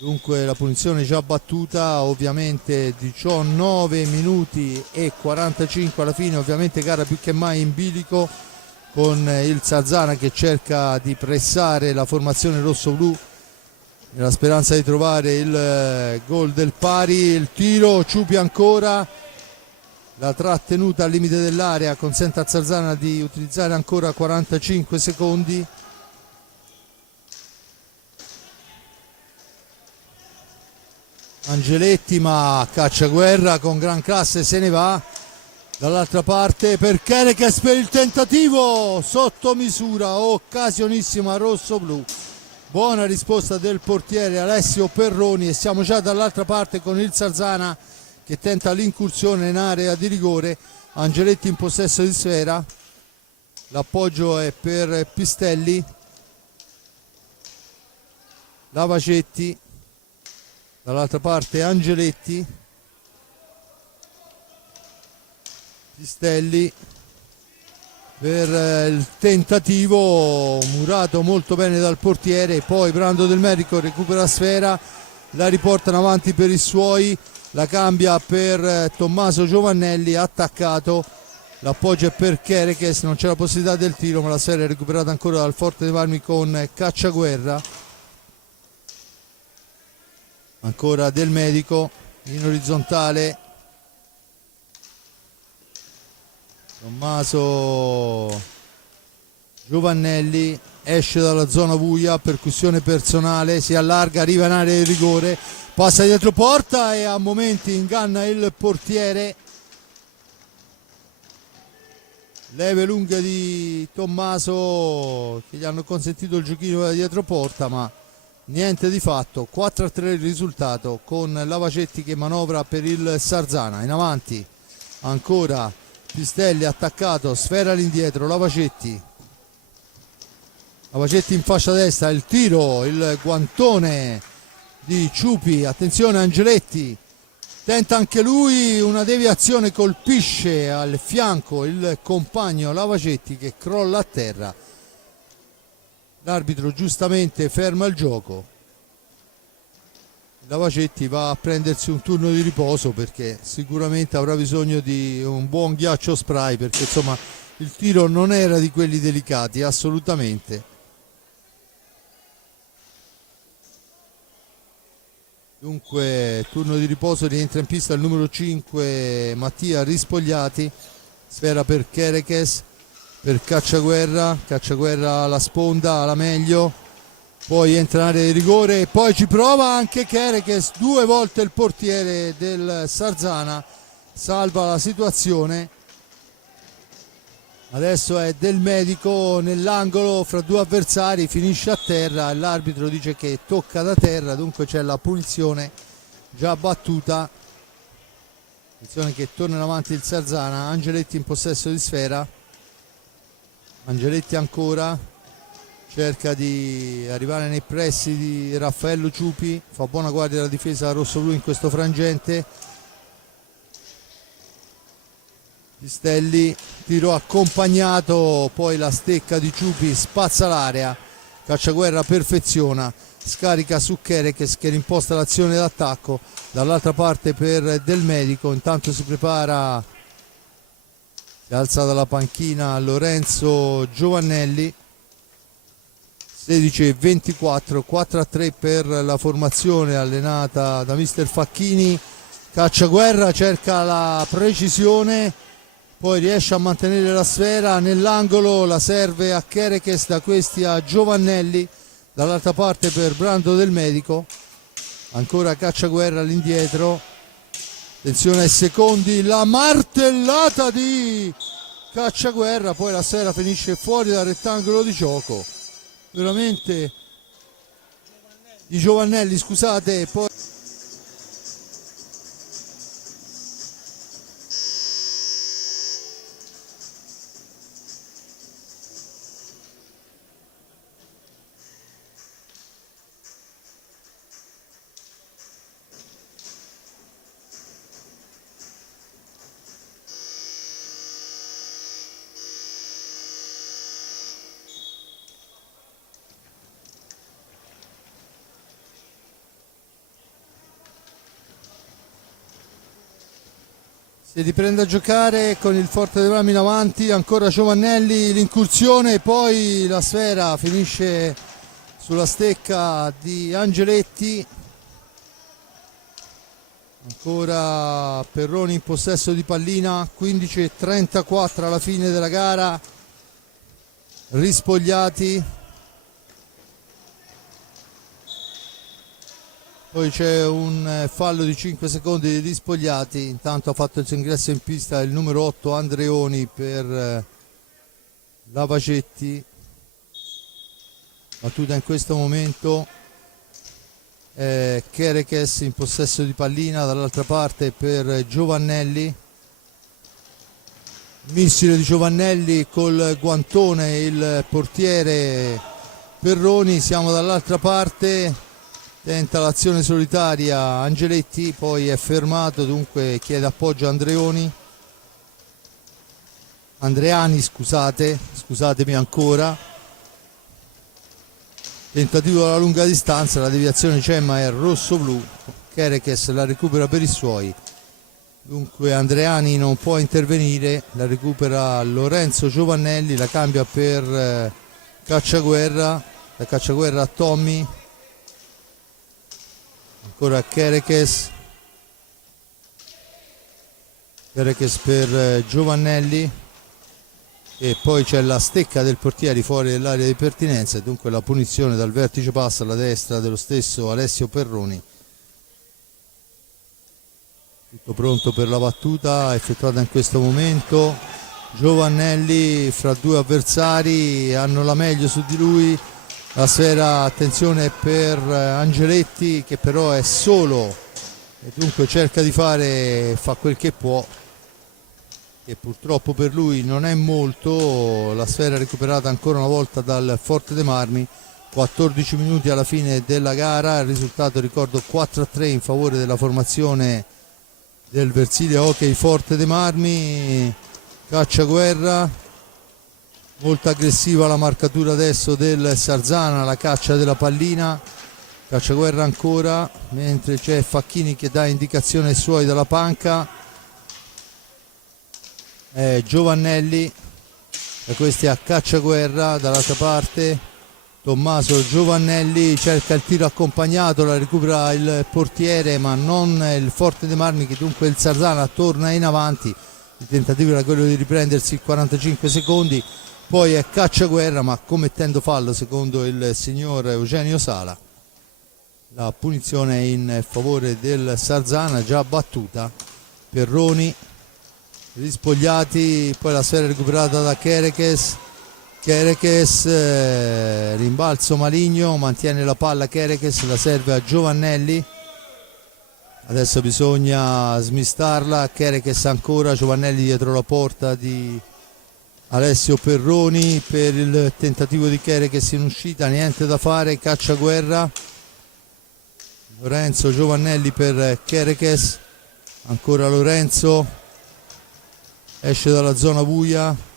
Dunque la punizione già battuta, ovviamente 19 minuti e 45 alla fine, ovviamente gara più che mai in bilico, con il Sarzana che cerca di pressare la formazione rossoblu nella speranza di trovare il gol del pari. Il tiro, Ciupi ancora, la trattenuta al limite dell'area consente a Sarzana di utilizzare ancora 45 secondi. Angeletti, ma Cacciaguerra con gran classe se ne va. Dall'altra parte per Kerekes per il tentativo sotto misura, occasionissima rossoblu. Buona risposta del portiere Alessio Perroni e siamo già dall'altra parte con il Sarzana che tenta l'incursione in area di rigore. Angeletti in possesso di sfera, l'appoggio è per Pistelli, Lavacetti, dall'altra parte Angeletti, Pistelli per il tentativo murato molto bene dal portiere, poi Brando Del Medico recupera la sfera, la riportano avanti per i suoi, la cambia per Tommaso Giovannelli, attaccato, l'appoggio è per Kerekes, non c'è la possibilità del tiro ma la sfera è recuperata ancora dal Forte dei Marmi con Cacciaguerra, ancora Del Medico in orizzontale, Tommaso Giovannelli esce dalla zona buia, percussione personale, si allarga, arriva in area di rigore, passa dietro porta e a momenti inganna il portiere. Leve lunghe di Tommaso che gli hanno consentito il giochino da dietro porta, ma niente di fatto. 4-3 il risultato, con Lavacetti che manovra per il Sarzana. In avanti ancora Pistelli attaccato, sfera all'indietro, Lavacetti Lavagetti in fascia destra, il tiro, il guantone di Ciupi, attenzione Angeletti, tenta anche lui una deviazione, colpisce al fianco il compagno Lavagetti che crolla a terra. L'arbitro giustamente ferma il gioco. Lavagetti va a prendersi un turno di riposo perché sicuramente avrà bisogno di un buon ghiaccio spray, perché insomma il tiro non era di quelli delicati assolutamente. Dunque turno di riposo, rientra in pista il numero 5 Mattia Rispogliati, sfera per Kerekes, per Cacciaguerra alla sponda, alla meglio, poi entra in area di rigore e poi ci prova anche Kerekes, 2 volte il portiere del Sarzana salva la situazione. Adesso è Del Medico nell'angolo fra 2 avversari, finisce a terra e l'arbitro dice che tocca da terra, dunque c'è la punizione già battuta. Attenzione che torna in avanti il Sarzana, Angeletti in possesso di sfera, Angeletti ancora, cerca di arrivare nei pressi di Raffaello Ciupi, fa buona guardia alla difesa rossoblu in questo frangente. Stelli, tiro accompagnato, poi la stecca di Ciupi spazza l'area, Cacciaguerra perfeziona, scarica su Kerekes che rimposta l'azione d'attacco, dall'altra parte per Del Medico, intanto si prepara, si alza dalla panchina Lorenzo Giovannelli. 16:24, 4-3 per la formazione allenata da mister Facchini. Cacciaguerra cerca la precisione, poi riesce a mantenere la sfera nell'angolo, la serve a Kerekes, da questi a Giovannelli, dall'altra parte per Brando Del Medico, ancora Cacciaguerra all'indietro, attenzione ai secondi, la martellata di Cacciaguerra, poi la sfera finisce fuori dal rettangolo di gioco, veramente di Giovannelli, scusate, poi si riprende a giocare con il Forte dei Marmi in avanti, ancora Giovannelli, l'incursione, poi la sfera finisce sulla stecca di Angeletti, ancora Perroni in possesso di pallina, 15:34 alla fine della gara, Rispogliati, poi c'è un fallo di 5 secondi di Rispogliati, intanto ha fatto il suo ingresso in pista il numero 8 Andreoni per Lavagetti, battuta in questo momento Kerekes in possesso di pallina, dall'altra parte per Giovannelli, missile di Giovannelli col guantone il portiere Perroni, siamo dall'altra parte, tenta l'azione solitaria Angeletti, poi è fermato, dunque chiede appoggio Andreani, scusatemi ancora, tentativo alla lunga distanza, la deviazione c'è ma è rosso-blu, Kerekes la recupera per i suoi, dunque Andreani non può intervenire, la recupera Lorenzo Giovannelli, la cambia per Cacciaguerra, da Cacciaguerra a Tommy, ancora Kerekes per Giovannelli e poi c'è la stecca del portiere fuori dell'area di pertinenza e dunque la punizione dal vertice passa alla destra dello stesso Alessio Perroni. Tutto pronto per la battuta effettuata in questo momento, Giovannelli fra 2 avversari, hanno la meglio su di lui, la sfera, attenzione per Angeletti che però è solo e dunque cerca di fa quel che può. che purtroppo per lui non è molto. La sfera recuperata ancora una volta dal Forte dei Marmi. 14 minuti alla fine della gara, il risultato, ricordo, 4-3 in favore della formazione del Versilia Hockey Forte dei Marmi. Cacciaguerra, molto aggressiva la marcatura adesso del Sarzana, la caccia della pallina. Cacciaguerra ancora, mentre c'è Facchini che dà indicazione ai suoi dalla panca. Giovannelli, da questi a Cacciaguerra, dall'altra parte Tommaso Giovannelli cerca il tiro accompagnato, la recupera il portiere ma non il Forte dei Marmi, che dunque il Sarzana torna in avanti. Il tentativo era quello di riprendersi 45 secondi, poi è Cacciaguerra ma commettendo fallo secondo il signor Eugenio Sala. La punizione è in favore del Sarzana, già battuta. Perroni, rispogliati, poi la sfera recuperata da Kerekes. Rimbalzo maligno, mantiene la palla Kerekes, la serve a Giovannelli. Adesso bisogna smistarla. Kerekes ancora, Giovannelli dietro la porta di Alessio Perroni per il tentativo di Kerekes in uscita, niente da fare. Cacciaguerra, Lorenzo, Giovannelli per Kerekes, ancora Lorenzo, esce dalla zona buia,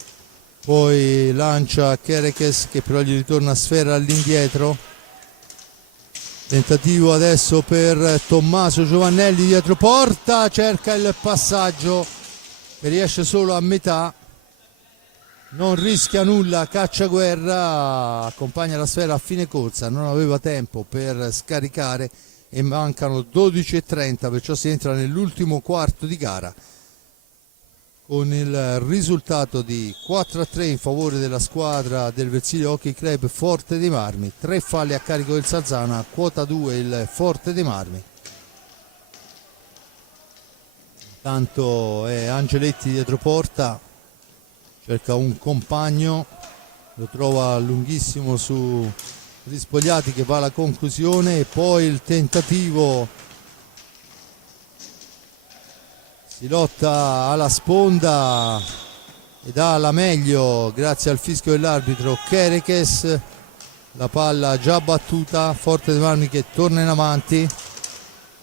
poi lancia Kerekes che però gli ritorna sfera all'indietro. Tentativo adesso per Tommaso Giovannelli dietro porta, cerca il passaggio che riesce solo a metà, non rischia nulla. Cacciaguerra accompagna la sfera a fine corsa, non aveva tempo per scaricare e mancano 12:30, perciò si entra nell'ultimo quarto di gara con il risultato di 4-3 in favore della squadra del Versilia Hockey Club Forte dei Marmi. 3 falli a carico del Sarzana, quota 2 il Forte dei Marmi. Intanto è Angeletti dietro porta, cerca un compagno, lo trova lunghissimo su Rispogliati che va alla conclusione, e poi il tentativo, si lotta alla sponda e dà la meglio grazie al fischio dell'arbitro Kerekes. La palla già battuta, Forte dei Marmi che torna in avanti,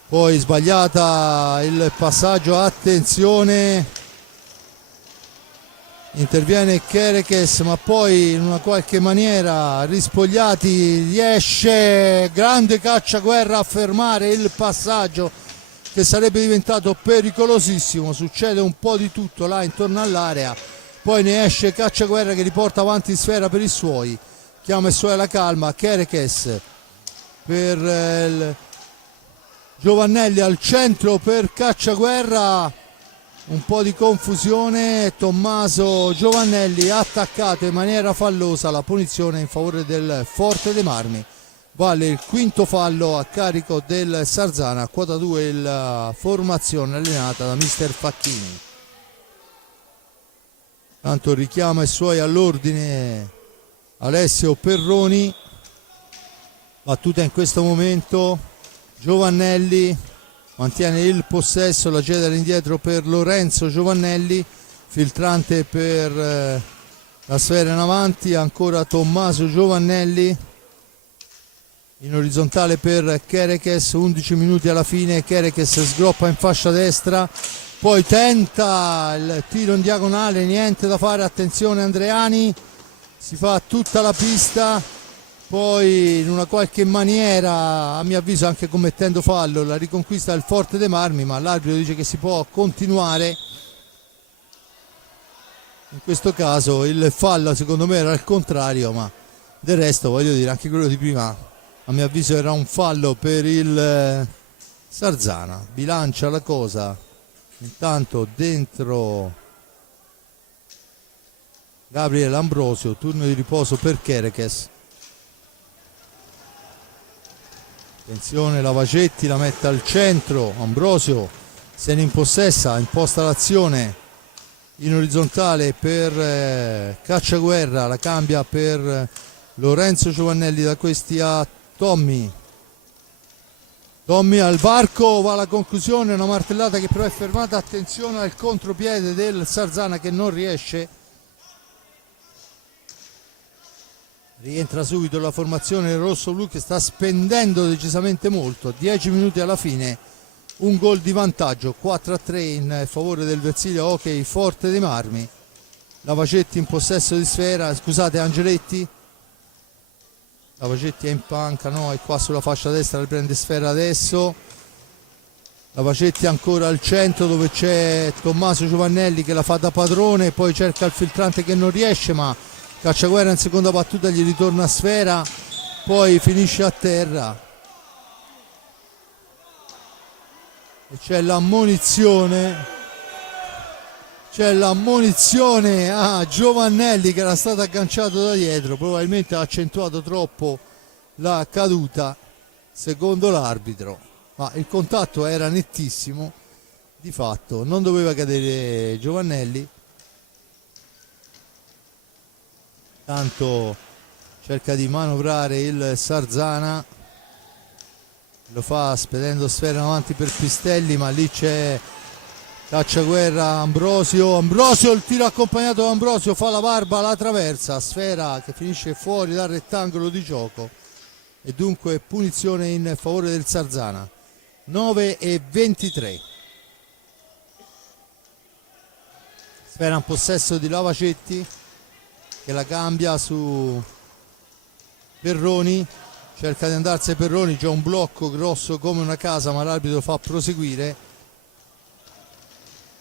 poi sbagliata il passaggio, attenzione, interviene Kerekes ma poi in una qualche maniera Rispogliati riesce, grande Cacciaguerra, a fermare il passaggio che sarebbe diventato pericolosissimo. Succede un po' di tutto là intorno all'area, poi ne esce Cacciaguerra che riporta avanti sfera per i suoi, chiama i suoi alla calma. Kerekes per Giovannelli al centro per Cacciaguerra, un po' di confusione. Tommaso Giovannelli attaccato in maniera fallosa, la punizione in favore del Forte dei Marmi. Vale il quinto fallo a carico del Sarzana, quota 2 la formazione allenata da mister Facchini. Tanto richiama i suoi all'ordine Alessio Perroni, battuta in questo momento. Giovannelli mantiene il possesso, la cede all'indietro per Lorenzo Giovannelli, filtrante per la sfera in avanti, ancora Tommaso Giovannelli in orizzontale per Kerekes, 11 minuti alla fine. Kerekes sgroppa in fascia destra, poi tenta il tiro in diagonale, niente da fare, attenzione Andreani, si fa tutta la pista, poi in una qualche maniera, a mio avviso anche commettendo fallo, la riconquista del Forte dei Marmi, ma l'arbitro dice che si può continuare. In questo caso il fallo secondo me era il contrario, ma del resto voglio dire anche quello di prima a mio avviso era un fallo per il Sarzana. Bilancia la cosa intanto dentro Gabriele Ambrosio, turno di riposo per Kerekes. Attenzione, Lavacetti la mette al centro, Ambrosio se ne impossessa, imposta l'azione in orizzontale per Cacciaguerra, la cambia per Lorenzo Giovannelli, da questi a Tommy. Tommy al varco, va alla conclusione, una martellata che però è fermata. Attenzione al contropiede del Sarzana che non riesce. Rientra subito la formazione rosso-blu che sta spendendo decisamente molto. 10 minuti alla fine, un gol di vantaggio, 4-3 in favore del Versilia Hockey Forte dei Marmi. Lavacetti in possesso di sfera, scusate, Angeletti. Lavacetti è in panca, no, è qua sulla fascia destra, riprende sfera adesso. Lavacetti ancora al centro dove c'è Tommaso Giovannelli che la fa da padrone, poi cerca il filtrante che non riesce, ma Cacciaguerra in seconda battuta gli ritorna a sfera, poi finisce a terra. E c'è l'ammonizione a Giovannelli che era stato agganciato da dietro, probabilmente ha accentuato troppo la caduta secondo l'arbitro, ma il contatto era nettissimo, di fatto non doveva cadere Giovannelli. Tanto cerca di manovrare il Sarzana, lo fa spedendo sfera in avanti per Pistelli, ma lì c'è Cacciaguerra, Ambrosio, il tiro accompagnato da Ambrosio, fa la barba, la traversa, sfera che finisce fuori dal rettangolo di gioco e dunque punizione in favore del Sarzana. 9-23. Sfera in possesso di Lavacetti che la cambia su Perroni, cerca di andarsene Perroni, c'è un blocco grosso come una casa ma l'arbitro fa proseguire.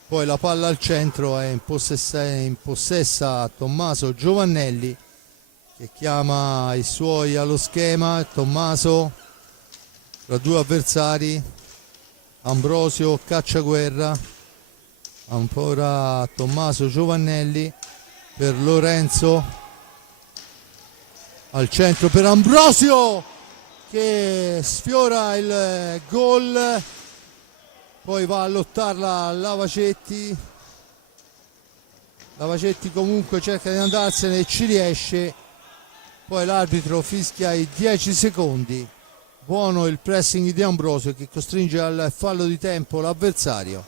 Poi la palla al centro, è in possessa Tommaso Giovannelli che chiama i suoi allo schema. Tommaso tra due avversari, Ambrosio, Cacciaguerra, ancora Tommaso Giovannelli per Lorenzo, al centro per Ambrosio che sfiora il gol, poi va a lottarla Lavacetti. Lavacetti comunque cerca di andarsene e ci riesce, poi l'arbitro fischia i 10 secondi. Buono il pressing di Ambrosio che costringe al fallo di tempo l'avversario.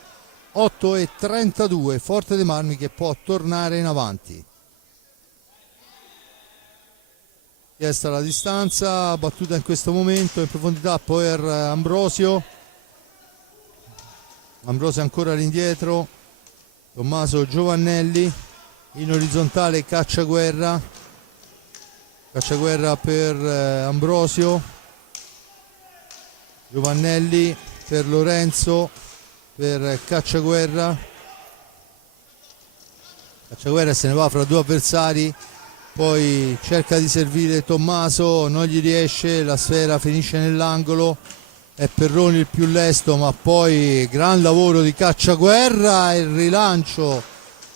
8-32, Forte dei Marmi che può tornare in avanti. Chiesta la distanza, battuta in questo momento in profondità per Ambrosio. Ambrosio ancora all'indietro, Tommaso Giovannelli, in orizzontale Cacciaguerra per Ambrosio, Giovannelli per Lorenzo, per Cacciaguerra se ne va fra due avversari, poi cerca di servire Tommaso, non gli riesce, la sfera finisce nell'angolo, è Perroni il più lesto, ma poi gran lavoro di Cacciaguerra, il rilancio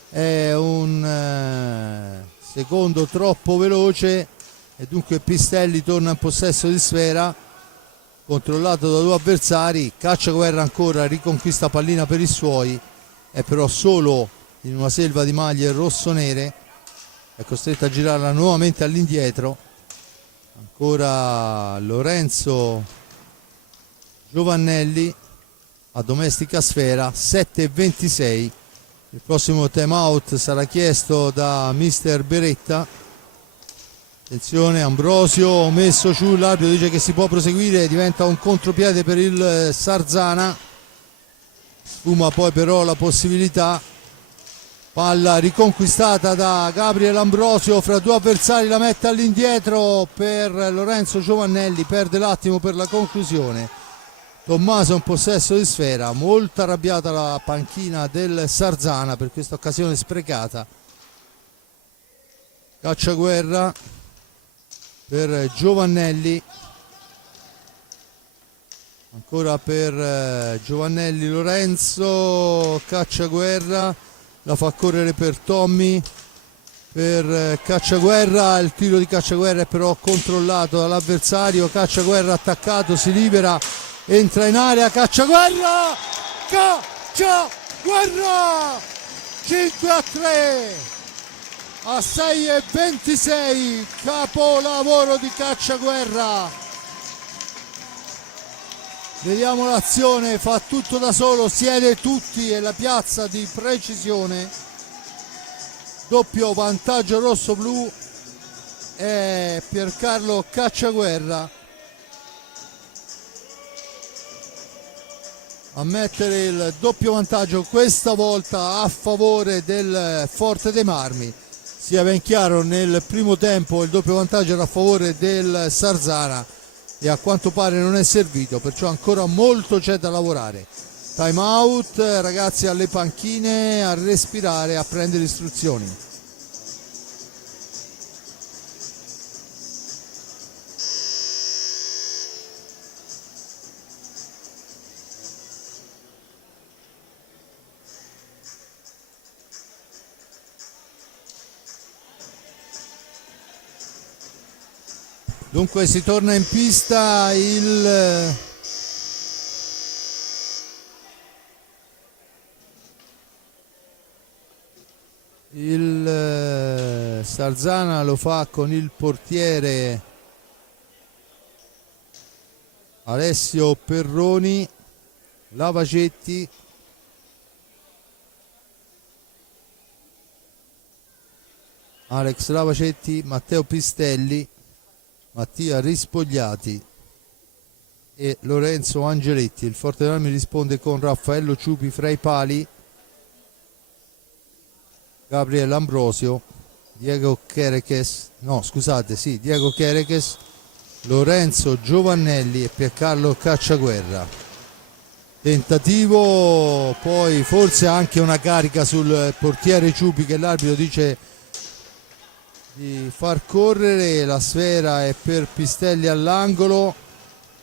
è un secondo troppo veloce e dunque Pistelli torna in possesso di sfera, controllato da due avversari. Cacciaguerra ancora riconquista pallina per i suoi, è però solo in una selva di maglie rossonere, è costretto a girarla nuovamente all'indietro. Ancora Lorenzo Giovannelli a domestica sfera. 7-26. Il prossimo time out sarà chiesto da mister Beretta. Attenzione, Ambrosio messo giù, l'arbitro dice che si può proseguire, diventa un contropiede per il Sarzana, sfuma poi però la possibilità. Palla riconquistata da Gabriel Ambrosio fra due avversari, la mette all'indietro per Lorenzo Giovannelli, perde l'attimo per la conclusione. Tommaso in possesso di sfera, molto arrabbiata la panchina del Sarzana per questa occasione sprecata. Cacciaguerra per Giovannelli, ancora per Giovannelli, Lorenzo, Cacciaguerra, la fa correre per Tommy, per Cacciaguerra, il tiro di Cacciaguerra è però controllato dall'avversario, Cacciaguerra attaccato, si libera, entra in area, Cacciaguerra, 5-3 a 6-26, capolavoro di Cacciaguerra. Vediamo l'azione, fa tutto da solo, siede tutti e la piazza di precisione. Doppio vantaggio rosso-blu e Piercarlo Cacciaguerra a mettere il doppio vantaggio, questa volta a favore del Forte dei Marmi. Sia ben chiaro, nel primo tempo il doppio vantaggio era a favore del Sarzana e a quanto pare non è servito, perciò ancora molto c'è da lavorare. Time out, ragazzi alle panchine, a respirare, a prendere istruzioni. Dunque si torna in pista il Sarzana, lo fa con il portiere Alessio Perroni, Lavacetti, Alex Lavacetti, Matteo Pistelli, Mattia Rispogliati e Lorenzo Angeletti. Il Forte dei Marmi risponde con Raffaello Ciupi fra i pali, Gabriele Ambrosio, Diego Chereches, Lorenzo Giovannelli e Piercarlo Cacciaguerra. Tentativo, poi forse anche una carica sul portiere Ciupi che l'arbitro dice di far correre. La sfera è per Pistelli all'angolo,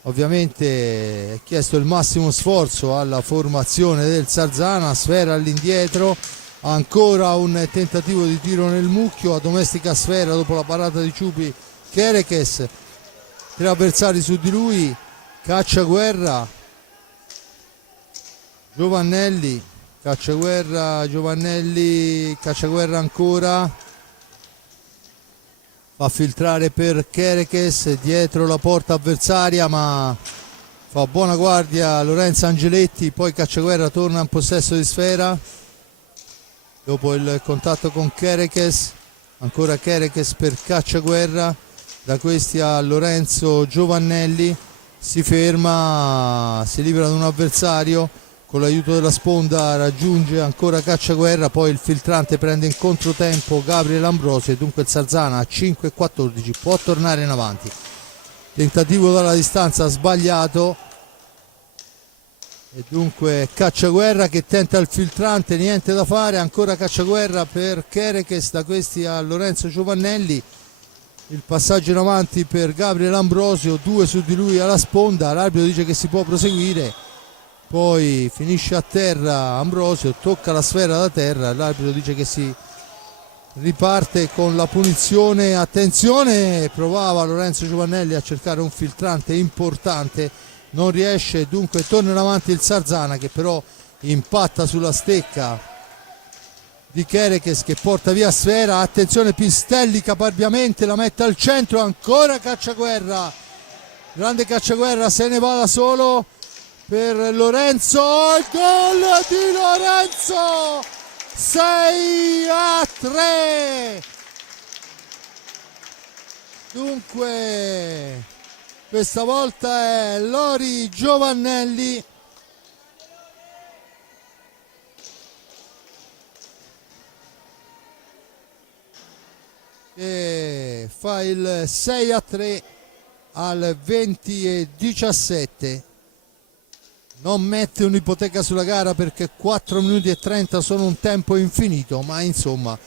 ovviamente è chiesto il massimo sforzo alla formazione del Sarzana. Sfera all'indietro, ancora un tentativo di tiro nel mucchio, a domestica sfera dopo la parata di Ciupi. Chereches, 3 avversari su di lui, Cacciaguerra, Giovannelli, Cacciaguerra, Giovannelli, Cacciaguerra ancora, fa filtrare per Chereches dietro la porta avversaria, ma fa buona guardia Lorenzo Angeletti. Poi Cacciaguerra torna in possesso di sfera dopo il contatto con Chereches, ancora Chereches per Cacciaguerra, da questi a Lorenzo Giovannelli, si ferma, si libera da un avversario, con l'aiuto della sponda raggiunge ancora Cacciaguerra, poi il filtrante prende in controtempo Gabriele Ambrosio e dunque il Sarzana a 5-14 può tornare in avanti. Tentativo dalla distanza sbagliato e dunque Cacciaguerra che tenta il filtrante, niente da fare, ancora Cacciaguerra per Chereches, da questi a Lorenzo Giovannelli, il passaggio in avanti per Gabriele Ambrosio, 2 su di lui alla sponda, l'arbitro dice che si può proseguire, poi finisce a terra Ambrosio, tocca la sfera da terra, l'arbitro dice che si riparte con la punizione. Attenzione, provava Lorenzo Giovannelli a cercare un filtrante importante, non riesce, dunque torna in avanti il Sarzana che però impatta sulla stecca di Chereches che porta via sfera. Attenzione, Pistelli caparbiamente la mette al centro, ancora Cacciaguerra, grande Cacciaguerra, se ne va da solo per Lorenzo, il gol di Lorenzo, 6-3. Dunque questa volta è Lori Giovannelli che fa il 6-3 al 20-17. Non mette un'ipoteca sulla gara perché 4 minuti e 30 sono un tempo infinito, ma insomma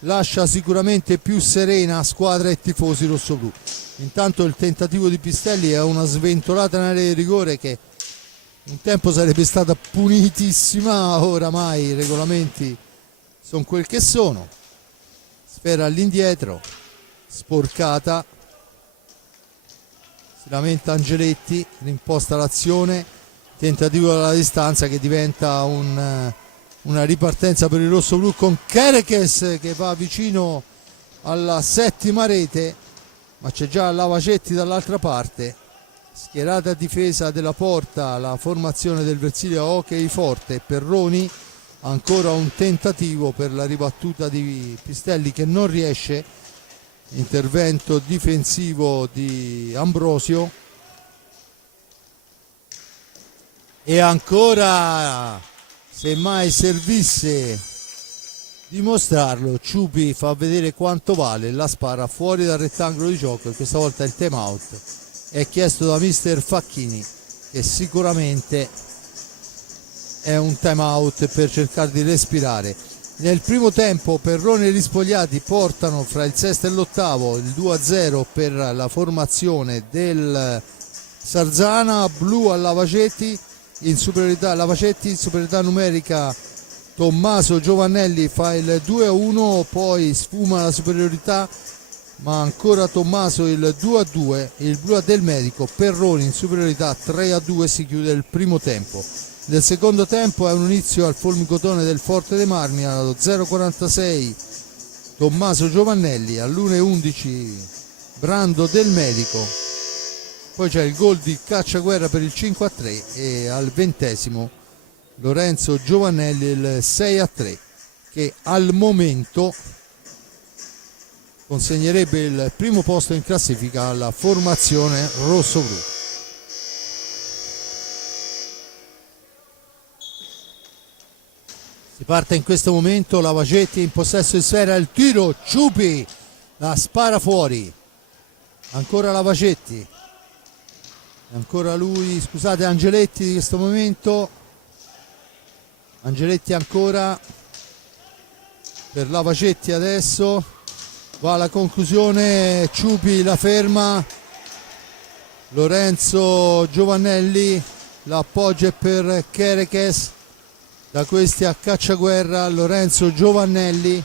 lascia sicuramente più serena squadra e tifosi rossoblù. Intanto il tentativo di Pistelli è una sventolata nell'area di rigore che un tempo sarebbe stata punitissima, oramai i regolamenti sono quel che sono. Sfera all'indietro, sporcata, si lamenta Angeletti, rimposta l'azione, tentativo dalla distanza che diventa una ripartenza per il rossoblù con Chereches che va vicino alla settima rete, ma c'è già Lavacetti dall'altra parte. schierata a difesa della porta la formazione del Versilia Hockey Forte. Perroni, ancora un tentativo per la ribattuta di Pistelli che non riesce, intervento difensivo di Ambrosio, e ancora, se mai servisse dimostrarlo, Ciupi fa vedere quanto vale, la spara fuori dal rettangolo di gioco, e questa volta il time out è chiesto da mister Facchini, che sicuramente è un time out per cercare di respirare. Nel primo tempo Perroni e Rispogliati portano fra il sesto e l'ottavo, il 2-0 per la formazione del Sarzana. Blu a Lavacetti in superiorità, Lavacetti in superiorità numerica. Tommaso Giovannelli fa il 2-1, poi sfuma la superiorità, ma ancora Tommaso il 2-2, il blu del medico. Perroni in superiorità, 3-2 si chiude il primo tempo. Nel secondo tempo è un inizio al Formicotone del Forte dei Marmi, allo 0,46 Tommaso Giovannelli, all'1,11 Brando del medico, poi c'è il gol di Cacciaguerra per il 5-3 e al 20° Lorenzo Giovannelli il 6-3, che al momento consegnerebbe il primo posto in classifica alla formazione rosso-blu. Si parte in questo momento, Lavacetti in possesso di sfera, il tiro, Ciupi la spara fuori, ancora Lavacetti, ancora lui, scusate, Angeletti in questo momento, Angeletti ancora per Lavacetti, adesso va alla conclusione, Ciupi la ferma, Lorenzo Giovannelli la appoggia per Kerekes, da questi a Cacciaguerra, Lorenzo Giovannelli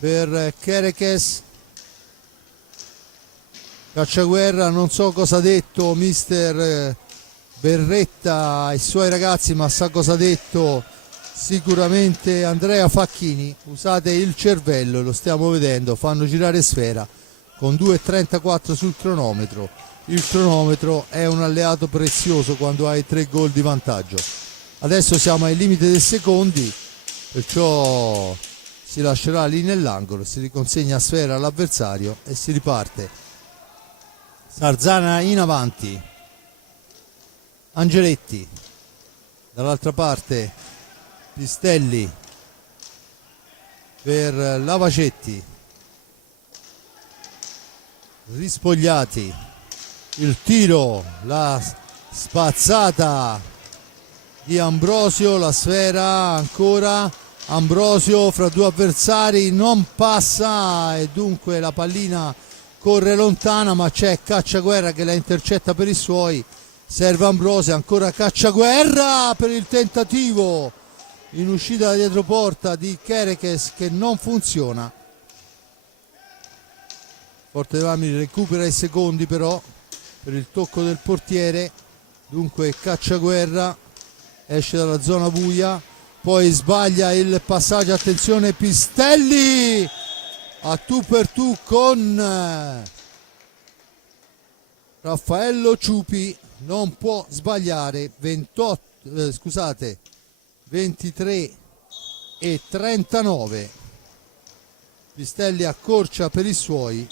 per Kerekes, Cacciaguerra, non so cosa ha detto mister Berretta ai suoi ragazzi, ma sa cosa ha detto sicuramente Andrea Facchini. Usate il cervello, lo stiamo vedendo, fanno girare sfera con 2,34 sul cronometro. Il cronometro è un alleato prezioso quando hai 3 gol di vantaggio. Adesso siamo ai limiti dei secondi, perciò si lascerà lì nell'angolo, si riconsegna sfera all'avversario e si riparte. Sarzana in avanti, Angeletti, dall'altra parte Pistelli per Lavacetti, Rispogliati, il tiro, la spazzata di Ambrosio, la sfera ancora, Ambrosio fra due avversari, non passa e dunque la pallina corre lontana, ma c'è Cacciaguerra che la intercetta per i suoi. Serve Ambrosio, ancora Cacciaguerra per il tentativo in uscita da dietro porta di Kerekes che non funziona. Forte dei Marmi recupera i secondi però per il tocco del portiere, dunque Cacciaguerra esce dalla zona buia, poi sbaglia il passaggio, attenzione Pistelli a tu per tu con Raffaello Ciupi, non può sbagliare. 23:39, Pistelli accorcia per i suoi.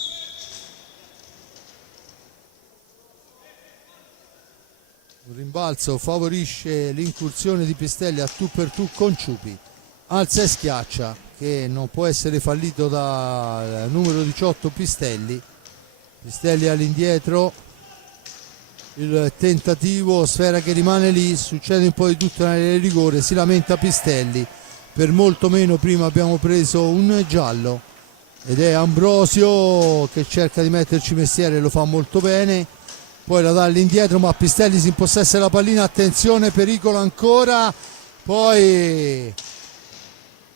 Un rimbalzo favorisce l'incursione di Pistelli a tu per tu con Ciupi, alza e schiaccia che non può essere fallito dal numero 18 Pistelli. Pistelli all'indietro, il tentativo, sfera che rimane lì, succede un po' di tutto nell'area di rigore, si lamenta Pistelli, per molto meno prima abbiamo preso un giallo ed è Ambrosio che cerca di metterci mestiere, lo fa molto bene, poi la dà all'indietro ma Pistelli si impossessa della pallina, attenzione, pericolo ancora, poi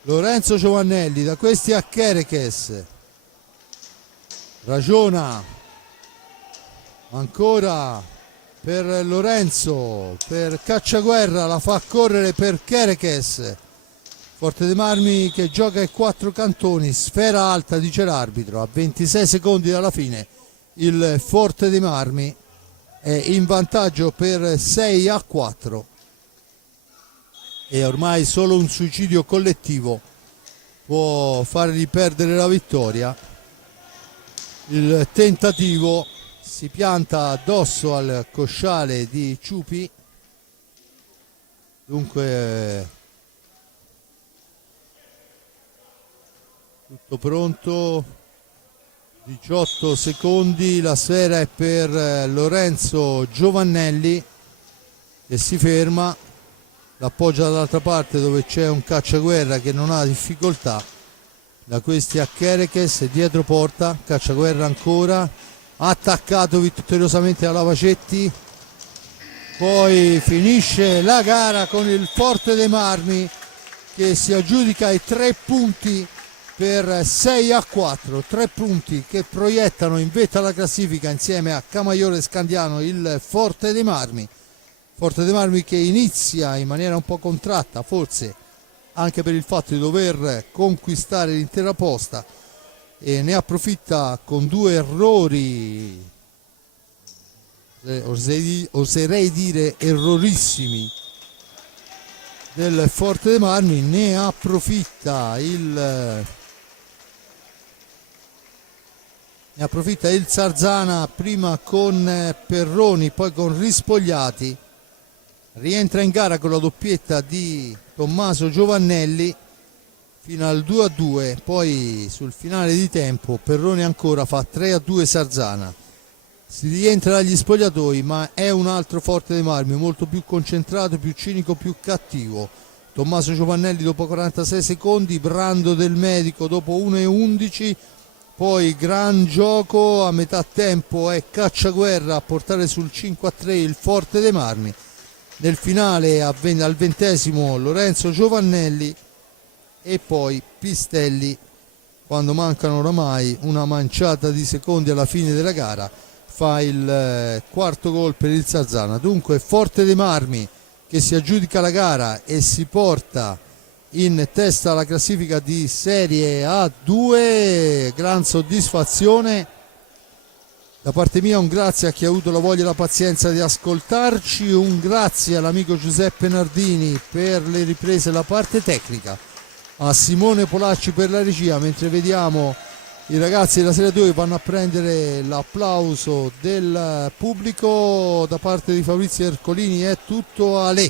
Lorenzo Giovannelli, da questi a Kerekes, ragiona ancora per Lorenzo, per Cacciaguerra, la fa correre per Kerekes. Forte dei Marmi che gioca ai 4 cantoni, sfera alta, dice l'arbitro, a 26 secondi dalla fine il Forte dei Marmi è in vantaggio per 6-4 e ormai solo un suicidio collettivo può fargli perdere la vittoria. Il tentativo si pianta addosso al cosciale di Ciupi, dunque tutto pronto, 18 secondi, la sfera è per Lorenzo Giovannelli che si ferma, l'appoggia dall'altra parte dove c'è un cacciaguerra che non ha difficoltà, da questi a Chereches, dietro porta, cacciaguerra ancora, attaccato vittoriosamente da Lavacetti, poi finisce la gara con il Forte dei Marmi che si aggiudica i 3 punti per 6-4, 3 punti che proiettano in vetta alla classifica insieme a Camaiore Scandiano il Forte dei Marmi. Forte dei Marmi che inizia in maniera un po' contratta, forse anche per il fatto di dover conquistare l'intera posta, e ne approfitta con 2 errori, oserei dire errorissimi, del Forte dei Marmi. Ne approfitta il Sarzana, prima con Perroni, poi con Rispogliati. Rientra in gara con la doppietta di Tommaso Giovannelli fino al 2-2, poi sul finale di tempo Perroni ancora fa 3-2 Sarzana. Si rientra dagli spogliatoi, ma è un altro Forte dei Marmi molto più concentrato, più cinico, più cattivo. Tommaso Giovannelli dopo 46 secondi, Brando del Medico dopo 1:11, poi gran gioco a metà tempo è Cacciaguerra a portare sul 5-3 il Forte dei Marmi. Nel finale al 20° Lorenzo Giovannelli e poi Pistelli, quando mancano oramai una manciata di secondi alla fine della gara, fa il quarto gol per il Sarzana. Dunque Forte dei Marmi che si aggiudica la gara e si porta in testa alla classifica di Serie A2, gran soddisfazione. Da parte mia un grazie a chi ha avuto la voglia e la pazienza di ascoltarci, un grazie all'amico Giuseppe Nardini per le riprese e la parte tecnica, a Simone Polacci per la regia, mentre vediamo i ragazzi della Serie 2 vanno a prendere l'applauso del pubblico. Da parte di Fabrizio Ercolini è tutto, Ale.